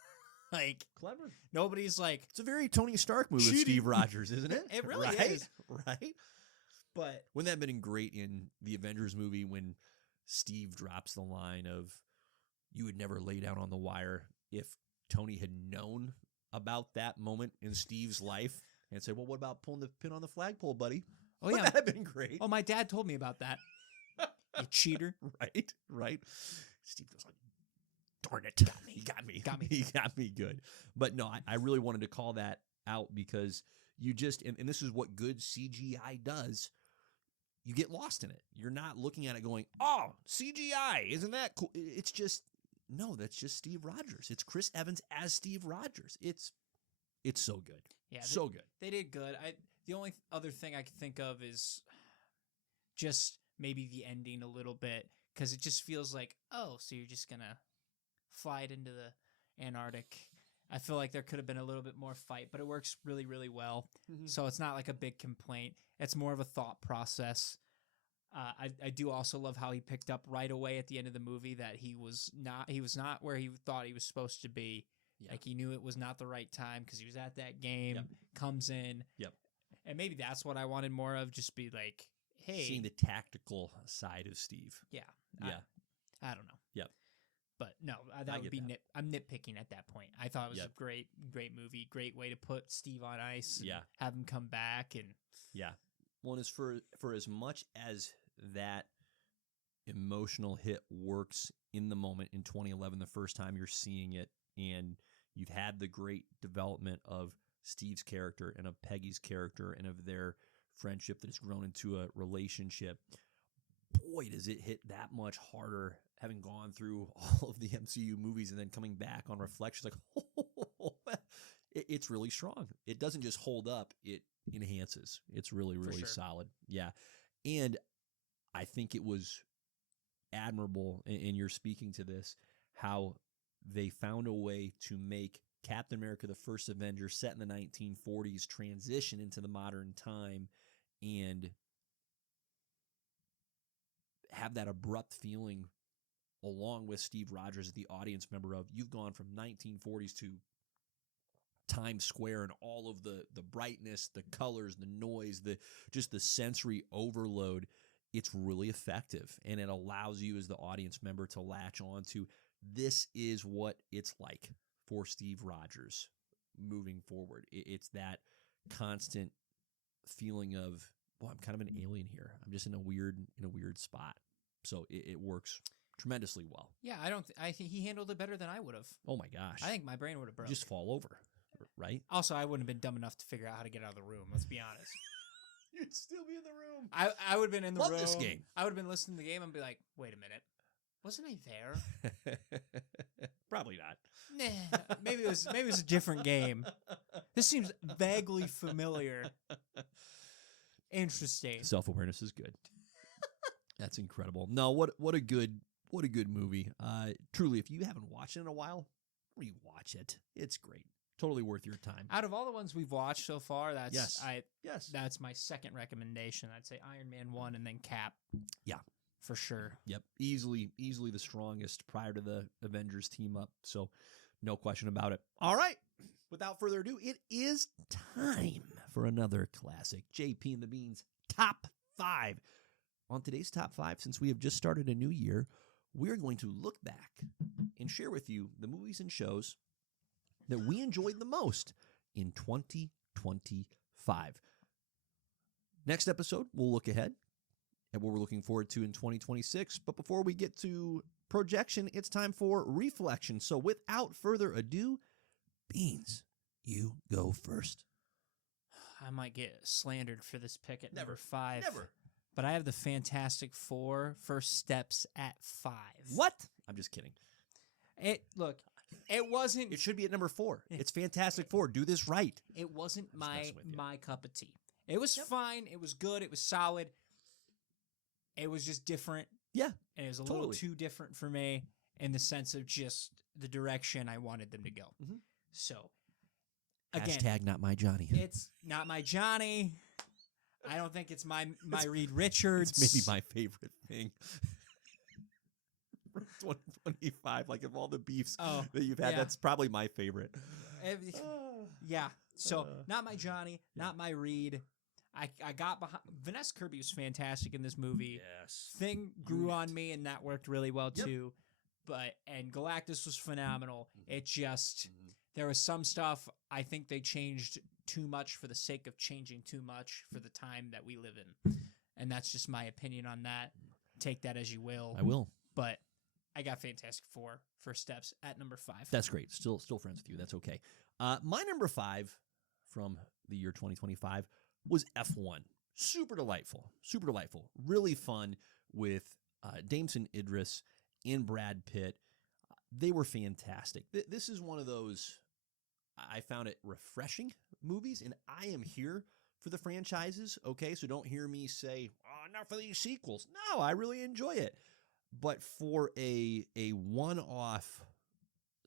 Clever. Nobody's like... It's a very Tony Stark move with Steve Rogers, isn't it? It really is. Right? But wouldn't that have been great in the Avengers movie when Steve drops the line of, you would never lay down on the wire, if Tony had known about that moment in Steve's life and said, well, what about pulling the pin on the flagpole, buddy? Oh, yeah. That'd have been great. Oh, my dad told me about that. You cheater. Right. Steve goes like, darn it. He got me. He got me good. But no, I really wanted to call that out because you just, and this is what good CGI does, you get lost in it. You're not looking at it going, oh, CGI, isn't that cool? It's just, no, that's just Steve Rogers. It's Chris Evans as Steve Rogers. It's so good. Yeah, so good. They did good. The only other thing I could think of is just maybe the ending a little bit, because it just feels like, oh, so you're just gonna fly it into the Antarctic. I feel like there could have been a little bit more fight, but it works really, really well. Mm-hmm. So it's not like a big complaint. It's more of a thought process. I do also love how he picked up right away at the end of the movie that he was not where he thought he was supposed to be. Yeah. Like he knew it was not the right time because he was at that game, comes in. Yep. And maybe that's what I wanted more of, just be like, hey. Seeing the tactical side of Steve. Yeah. Yeah. I don't know. Yep. But no, that would be I'm nitpicking at that point. I thought it was a great movie, great way to put Steve on ice and have him come back. And one is for as much as that emotional hit works in the moment in 2011, the first time you're seeing it, and you've had the great development of Steve's character and of Peggy's character and of their friendship that has grown into a relationship. Boy, does it hit that much harder having gone through all of the MCU movies and then coming back on reflection like, it's really strong. It doesn't just hold up, it enhances. It's really, really solid. Yeah. And I think it was admirable, and you're speaking to this, how they found a way to make Captain America, the first Avenger, set in the 1940s, transition into the modern time and have that abrupt feeling along with Steve Rogers, the audience member of, you've gone from 1940s to Times Square and all of the brightness, the colors, the noise, just the sensory overload. It's really effective, and it allows you as the audience member to latch on to, this is what it's like for Steve Rogers moving forward. It's that constant feeling of, well, I'm kind of an alien here. I'm just in a weird spot. So it works tremendously well. Yeah, I think he handled it better than I would have. Oh my gosh. I think my brain would have broke. Just fall over, right? Also, I wouldn't have been dumb enough to figure out how to get out of the room. Let's be honest. You'd still be in the room. I would have been in the room. Love this game. I would have been listening to the game and be like, wait a minute. Wasn't I there? Probably not. Nah, maybe it was a different game. This seems vaguely familiar. Interesting. Self-awareness is good. That's incredible. No, what a good movie. Truly, if you haven't watched it in a while, rewatch it. It's great. Totally worth your time. Out of all the ones we've watched so far, Yes. that's my second recommendation. I'd say Iron Man 1 and then Cap. Yeah. For sure. Yep. Easily the strongest prior to the Avengers team up. So no question about it. All right. Without further ado, it is time for another classic JP and the Beans Top 5. On today's Top 5, since we have just started a new year, we're going to look back and share with you the movies and shows that we enjoyed the most in 2025. Next episode, we'll look ahead at what we're looking forward to in 2026. But before we get to projection, it's time for reflection. So without further ado, Beans, you go first. I might get slandered for this pick at number 5. Never. But I have the Fantastic Four First Steps at 5. What? I'm just kidding. It wasn't. It should be at number 4. It's Fantastic Four. Do this right. It wasn't messing with you. my cup of tea. It was fine. It was good. It was solid. It was just different. Yeah. And it was a little too different for me in the sense of just the direction I wanted them to go. Mm-hmm. So, again, hashtag not my Johnny. It's not my Johnny. I don't think it's my Reed Richards. It's maybe my favorite thing. 2025, like of all the beefs that you've had, that's probably my favorite. Yeah. So not my Johnny, not my Reed. I got behind. Vanessa Kirby was fantastic in this movie. Yes. Thing grew on me, and that worked really well too. And Galactus was phenomenal. It just there was some stuff I think they changed too much for the sake of changing too much for the time that we live in, and that's just my opinion on that. Take that as you will. I will. But I got Fantastic Four First Steps at number 5. That's great. Still friends with you. That's okay. My number 5 from the year 2025 was F1. Super delightful. Really fun with Damson Idris and Brad Pitt. They were fantastic. This is one of those, I found it refreshing movies, and I am here for the franchises, okay? So don't hear me say, oh, not for these sequels. No, I really enjoy it. But for a one-off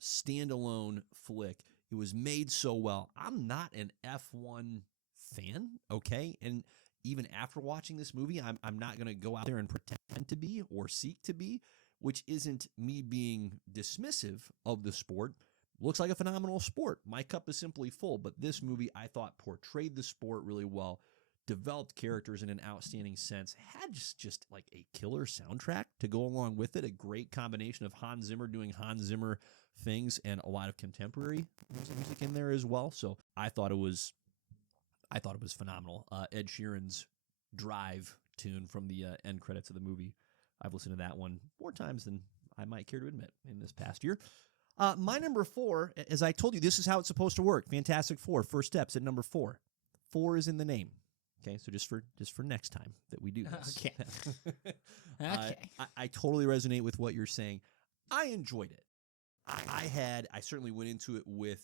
standalone flick, it was made so well. I'm not an F1 fan, okay? And even after watching this movie, I'm not going to go out there and pretend to be or seek to be, which isn't me being dismissive of the sport. Looks like a phenomenal sport. My cup is simply full, but this movie, I thought, portrayed the sport really well, developed characters in an outstanding sense, had just like a killer soundtrack to go along with it, a great combination of Hans Zimmer doing Hans Zimmer things and a lot of contemporary music in there as well. So I thought it was phenomenal. Ed Sheeran's Drive tune from the end credits of the movie. I've listened to that one more times than I might care to admit in this past year. My number 4, as I told you, this is how it's supposed to work. Fantastic Four, First Steps at number 4. 4 is in the name. Okay, so just for next time that we do this. Okay. Okay. I totally resonate with what you're saying. I enjoyed it. I certainly went into it with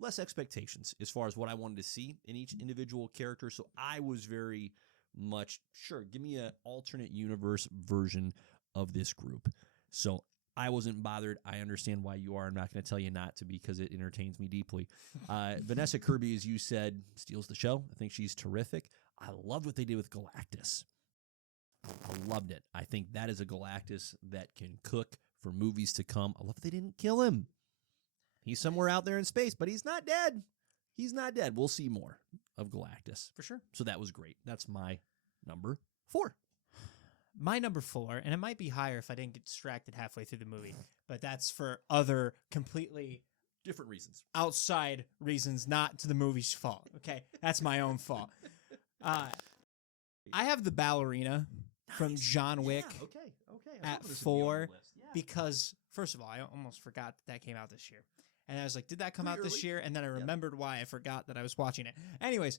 less expectations as far as what I wanted to see in each individual character. So I was very much, sure, give me an alternate universe version of this group. So I wasn't bothered. I understand why you are. I'm not going to tell you not to because it entertains me deeply. Vanessa Kirby, as you said, steals the show. I think she's terrific. I love what they did with Galactus. I loved it. I think that is a Galactus that can cook for movies to come. I love they didn't kill him. He's somewhere out there in space, but he's not dead. He's not dead. We'll see more of Galactus. For sure. So that was great. That's my number 4. My number 4, and it might be higher if I didn't get distracted halfway through the movie, but that's for other completely different reasons. Outside reasons, not to the movie's fault. Okay? That's my own fault. I have The Ballerina from John Wick Okay. at 4 because, first of all, I almost forgot that came out this year. And I was like, did that come out this year? And then I remembered why I forgot that I was watching it. Anyways,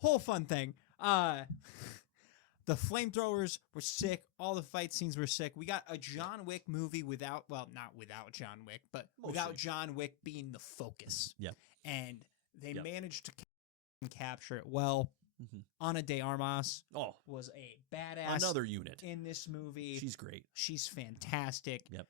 whole fun thing. The flamethrowers were sick. All the fight scenes were sick. We got a John Wick movie not without John Wick, but without John Wick being the focus. Yeah. And they managed to capture it well. Ana de Armas was a badass. Another unit in this movie. She's great. She's fantastic. Yep.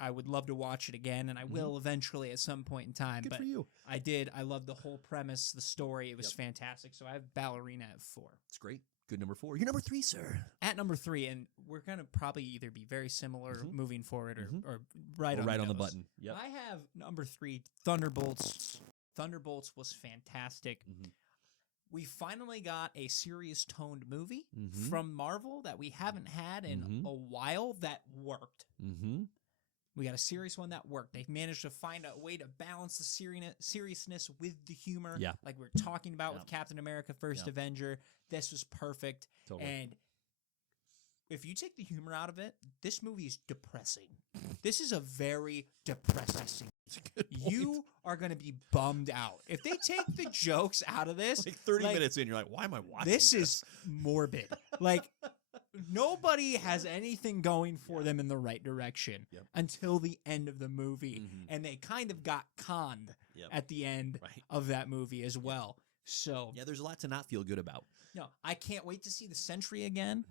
I would love to watch it again, and I will eventually at some point in time. Good for you. I did. I loved the whole premise, the story. It was fantastic. So I have Ballerina at 4. It's great. Good number 4. You're number 3, sir. At number 3, and we're going to probably either be very similar moving forward or right on the button. Yep. I have number 3, Thunderbolts. Thunderbolts was fantastic. We finally got a serious toned movie from Marvel that we haven't had in a while that worked. We got a serious one that worked. They've managed to find a way to balance the seriousness with the humor. Yeah. Like we're talking about with Captain America First Avenger. This was perfect. Totally. And if you take the humor out of it, this movie is depressing. This is a very depressing. You are going to be bummed out. If they take the jokes out of this. Like 30 minutes in, you're like, why am I watching this? This is morbid. Like, nobody has anything going for them in the right direction until the end of the movie. And they kind of got conned at the end of that movie as well. So yeah, there's a lot to not feel good about. No, I can't wait to see the Sentry again.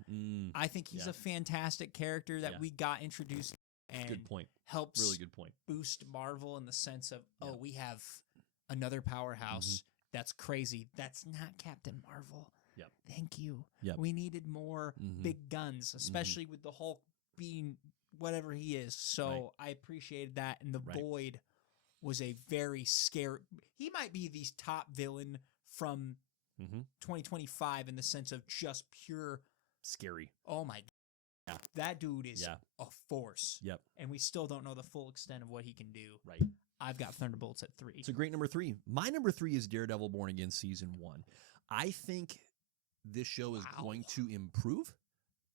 I think he's a fantastic character that we got introduced and good point. Helps really good point. Boost Marvel in the sense of, we have another powerhouse that's crazy. That's not Captain Marvel. Yep. Thank you. Yep. We needed more big guns, especially with the Hulk being whatever he is. So I appreciated that. And the Void was a very scary. He might be the top villain from 2025 in the sense of just pure scary. Oh my God. Yeah. That dude is a force. Yep. And we still don't know the full extent of what he can do. Right. I've got Thunderbolts at 3. It's a great number 3. My number 3 is Daredevil Born Again Season 1. I think this show is going to improve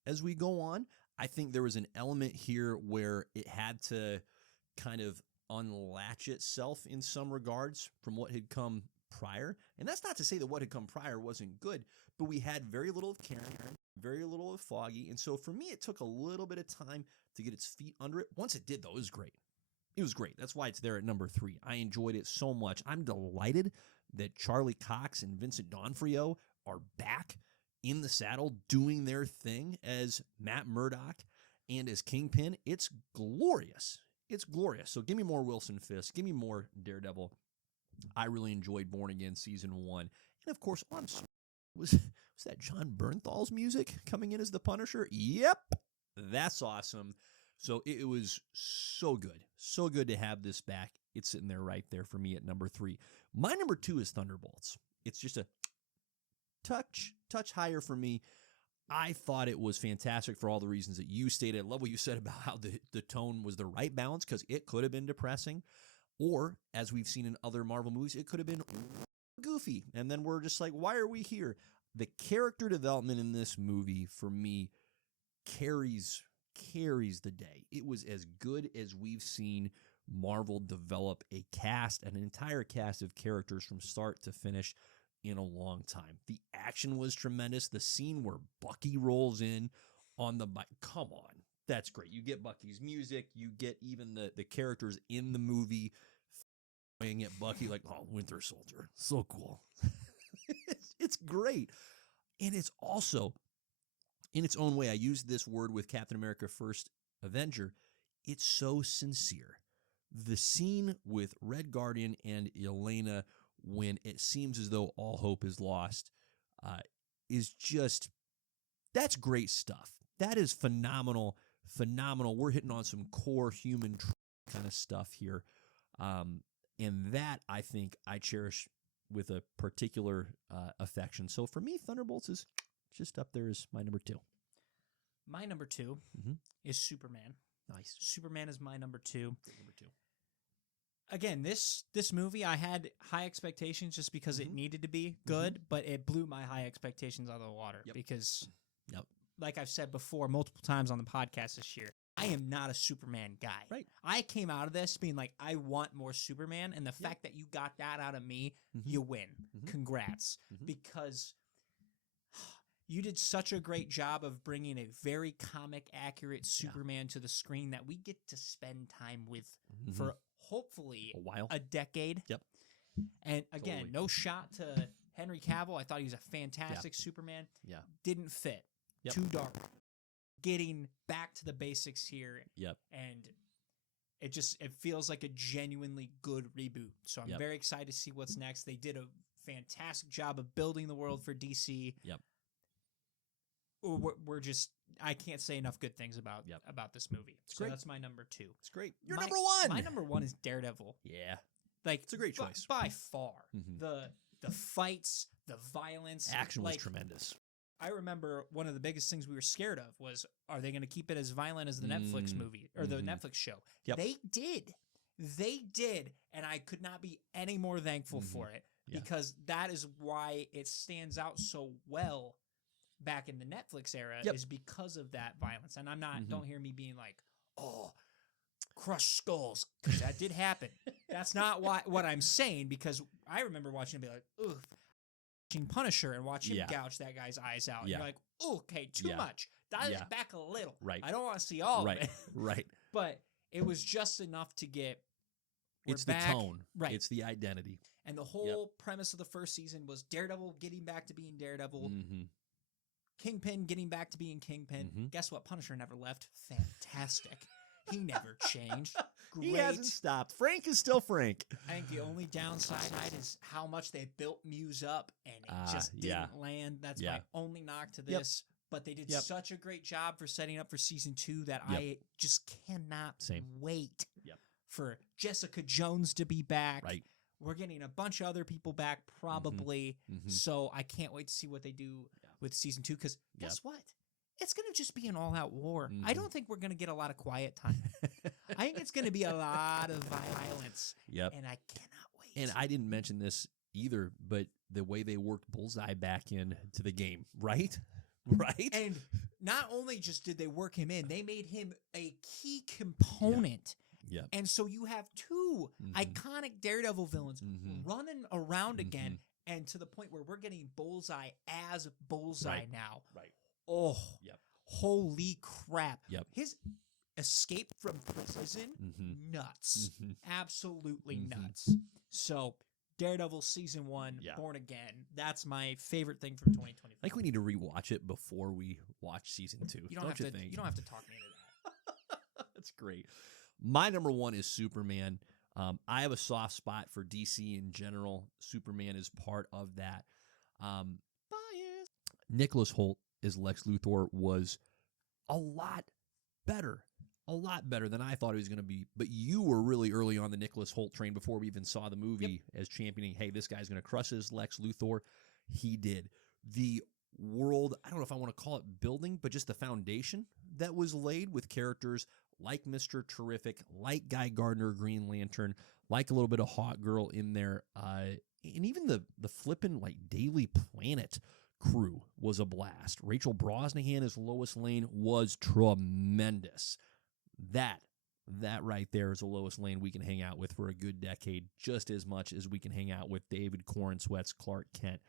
as we go on. I think there was an element here where it had to kind of unlatch itself in some regards from what had come prior. And that's not to say that what had come prior wasn't good, but we had very little of Karen, very little of Foggy. And so for me, it took a little bit of time to get its feet under it. Once it did, though, it was great. It was great. That's why it's there at number 3. I enjoyed it so much. I'm delighted that Charlie Cox and Vincent D'Onofrio are back in the saddle doing their thing as Matt Murdock and as Kingpin. It's glorious. It's glorious. So give me more Wilson Fisk. Give me more Daredevil. I really enjoyed Born Again Season 1. And, of course, was that John Bernthal's music coming in as the Punisher? Yep. That's awesome. So it was so good. So good to have this back. It's sitting there right there for me at number 3. My number 2 is Thunderbolts. It's just a touch higher for me. I thought it was fantastic for all the reasons that you stated. I love what you said about how the tone was the right balance, because it could have been depressing, or, as we've seen in other Marvel movies, it could have been goofy. And then we're just like, why are we here? The character development in this movie, for me, carries the day. It was as good as we've seen Marvel develop a cast, an entire cast of characters from start to finish in a long time. The action was tremendous. The scene where Bucky rolls in on the bike, come on, that's great. You get Bucky's music. You get even the characters in the movie playing at Bucky like, oh, Winter Soldier, so cool. It's great. And it's also, in its own way, I used this word with Captain America First Avenger, it's so sincere. The scene with Red Guardian and Elena when it seems as though all hope is lost is just, that's great stuff. That is phenomenal. We're hitting on some core human kind of stuff here. And that, I think, I cherish with a particular affection. So for me, Thunderbolts is just up there as my number 2. My number 2 is Superman. Nice. Superman is my number 2. Number 2. Again, this movie, I had high expectations just because it needed to be good, but it blew my high expectations out of the water because like I've said before multiple times on the podcast this year, I am not a Superman guy. Right. I came out of this being like, I want more Superman, and the fact that you got that out of me, you win. Congrats. Because you did such a great job of bringing a very comic accurate Superman to the screen that we get to spend time with for hopefully a decade. Yep. And again, no shot to Henry Cavill. I thought he was a fantastic Superman. Yeah. Didn't fit. Too dark. Getting back to the basics here. Yep. And it feels like a genuinely good reboot. So I'm very excited to see what's next. They did a fantastic job of building the world for DC. Yep. We're just, I can't say enough good things about this movie. So that's my number 2. It's great. Your number 1. My number 1 is Daredevil. Yeah. Like, it's a great choice. By far. The fights, the violence. Action was tremendous. I remember one of the biggest things we were scared of was, are they going to keep it as violent as the Netflix movie or the Netflix show? Yep. They did. And I could not be any more thankful for it because that is why it stands out so well back in the Netflix era is because of that violence. And I'm not, don't hear me being like, oh, crushed skulls, because that did happen. That's not what I'm saying, because I remember watching it and be like, ugh, watching Punisher and watch him gouge that guy's eyes out. And you're like, okay, too much. Dial it back a little. Right. I don't want to see all of it. Right. But it was just enough to get, it's back. The tone. Right. It's the identity. And the whole premise of the first season was Daredevil getting back to being Daredevil. Kingpin getting back to being Kingpin. Guess what? Punisher never left. Fantastic. He never changed. Great. He hasn't stopped. Frank is still Frank. I think the only downside is how much they built Muse up, and it just didn't land. That's my only knock to this. But they did such a great job for setting up for season 2 that I just cannot wait for Jessica Jones to be back. Right. We're getting a bunch of other people back probably. So I can't wait to see what they do with season 2, because guess what? It's going to just be an all-out war. I don't think we're going to get a lot of quiet time. I think it's going to be a lot of violence. Yep. And I cannot wait. And I didn't mention this either, but the way they worked Bullseye back into the game, right? Right? And not only just did they work him in, they made him a key component. Yep. And so you have 2 iconic Daredevil villains running around again, and to the point where we're getting Bullseye as Bullseye now. Right. Oh, holy crap. Yep. His escape from prison, nuts. Absolutely nuts. So, Daredevil Season 1, Born Again, that's my favorite thing from 2024. I think we need to rewatch it before we watch Season 2. You don't have to talk me into that. That's great. My number 1 is Superman. I have a soft spot for DC in general. Superman is part of that. Bias. Nicholas Hoult as Lex Luthor was a lot better than I thought he was going to be. But you were really early on the Nicholas Hoult train before we even saw the movie as championing, hey, this guy's going to crush his Lex Luthor. He did. The world, I don't know if I want to call it building, but just the foundation that was laid with characters like Mr. Terrific, like Guy Gardner, Green Lantern, like a little bit of Hawk Girl in there, and even the flippin' like Daily Planet crew was a blast. Rachel Brosnahan as Lois Lane was tremendous. That right there is a Lois Lane we can hang out with for a good decade, just as much as we can hang out with David Corenswet's Clark Kent,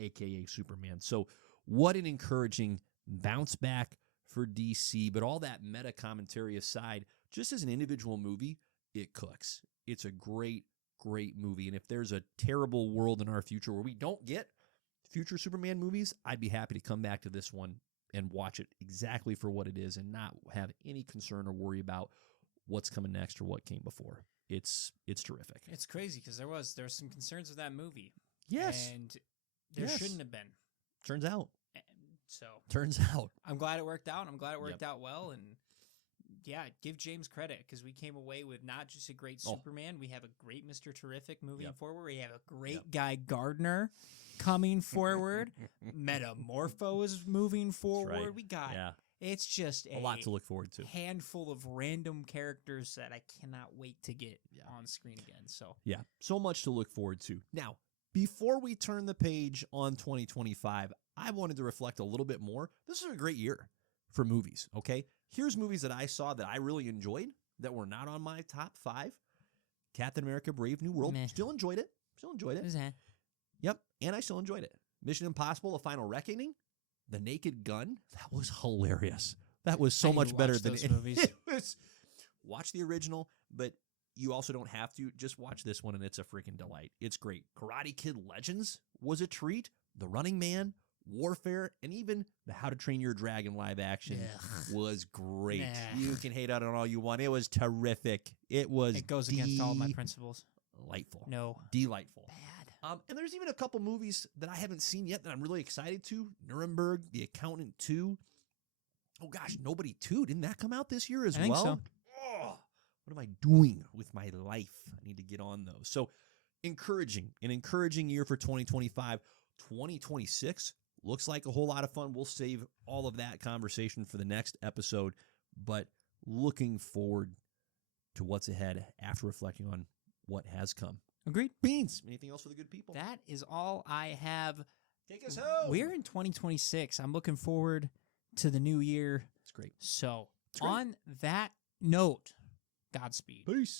a.k.a. Superman. So what an encouraging bounce back for DC, but all that meta commentary aside, just as an individual movie, it cooks. It's a great, great movie. And if there's a terrible world in our future where we don't get future Superman movies, I'd be happy to come back to this one and watch it exactly for what it is and not have any concern or worry about what's coming next or what came before. It's terrific. It's crazy because there was some concerns with that movie. Yes. And there shouldn't have been. Turns out. So turns out. I'm glad it worked out. I'm glad it worked out well. And yeah, give James credit because we came away with not just a great Superman. We have a great Mr. Terrific moving forward. We have a great Guy Gardner coming forward. Metamorpho is moving forward. Right. We got it's just a lot to look forward to. Handful of random characters that I cannot wait to get on screen again. So so much to look forward to. Now, before we turn the page on 2025, I wanted to reflect a little bit more. This is a great year. for movies, okay? Here's movies that I saw that I really enjoyed that were not on my top 5. Captain America Brave New World. Meh. Still enjoyed it. Yep, and I still enjoyed it. Mission Impossible: The Final Reckoning. The Naked Gun. That was hilarious. That was so much better than those movies. It was. Watch the original, but you also don't have to. Just watch this one, and it's a freaking delight. It's great. Karate Kid Legends was a treat. The Running Man, Warfare, and even the How to Train Your Dragon live action was great. Nah. You can hate on it all you want. It was terrific. It goes against all my principles. Delightful. No. Delightful. Bad. And there's even a couple movies that I haven't seen yet that I'm really excited to. Nuremberg, The Accountant 2. Oh, gosh, Nobody 2. Didn't that come out this year as well? I think so. Oh, what am I doing with my life? I need to get on those. So, an encouraging year for 2025. 2026 looks like a whole lot of fun. We'll save all of that conversation for the next episode, but looking forward to what's ahead after reflecting on what has come. Agreed. Beans. Anything else for the good people? That is all I have. Take us home. We're in 2026. I'm looking forward to the new year. It's great. So, It's great. on that note, Godspeed. Peace.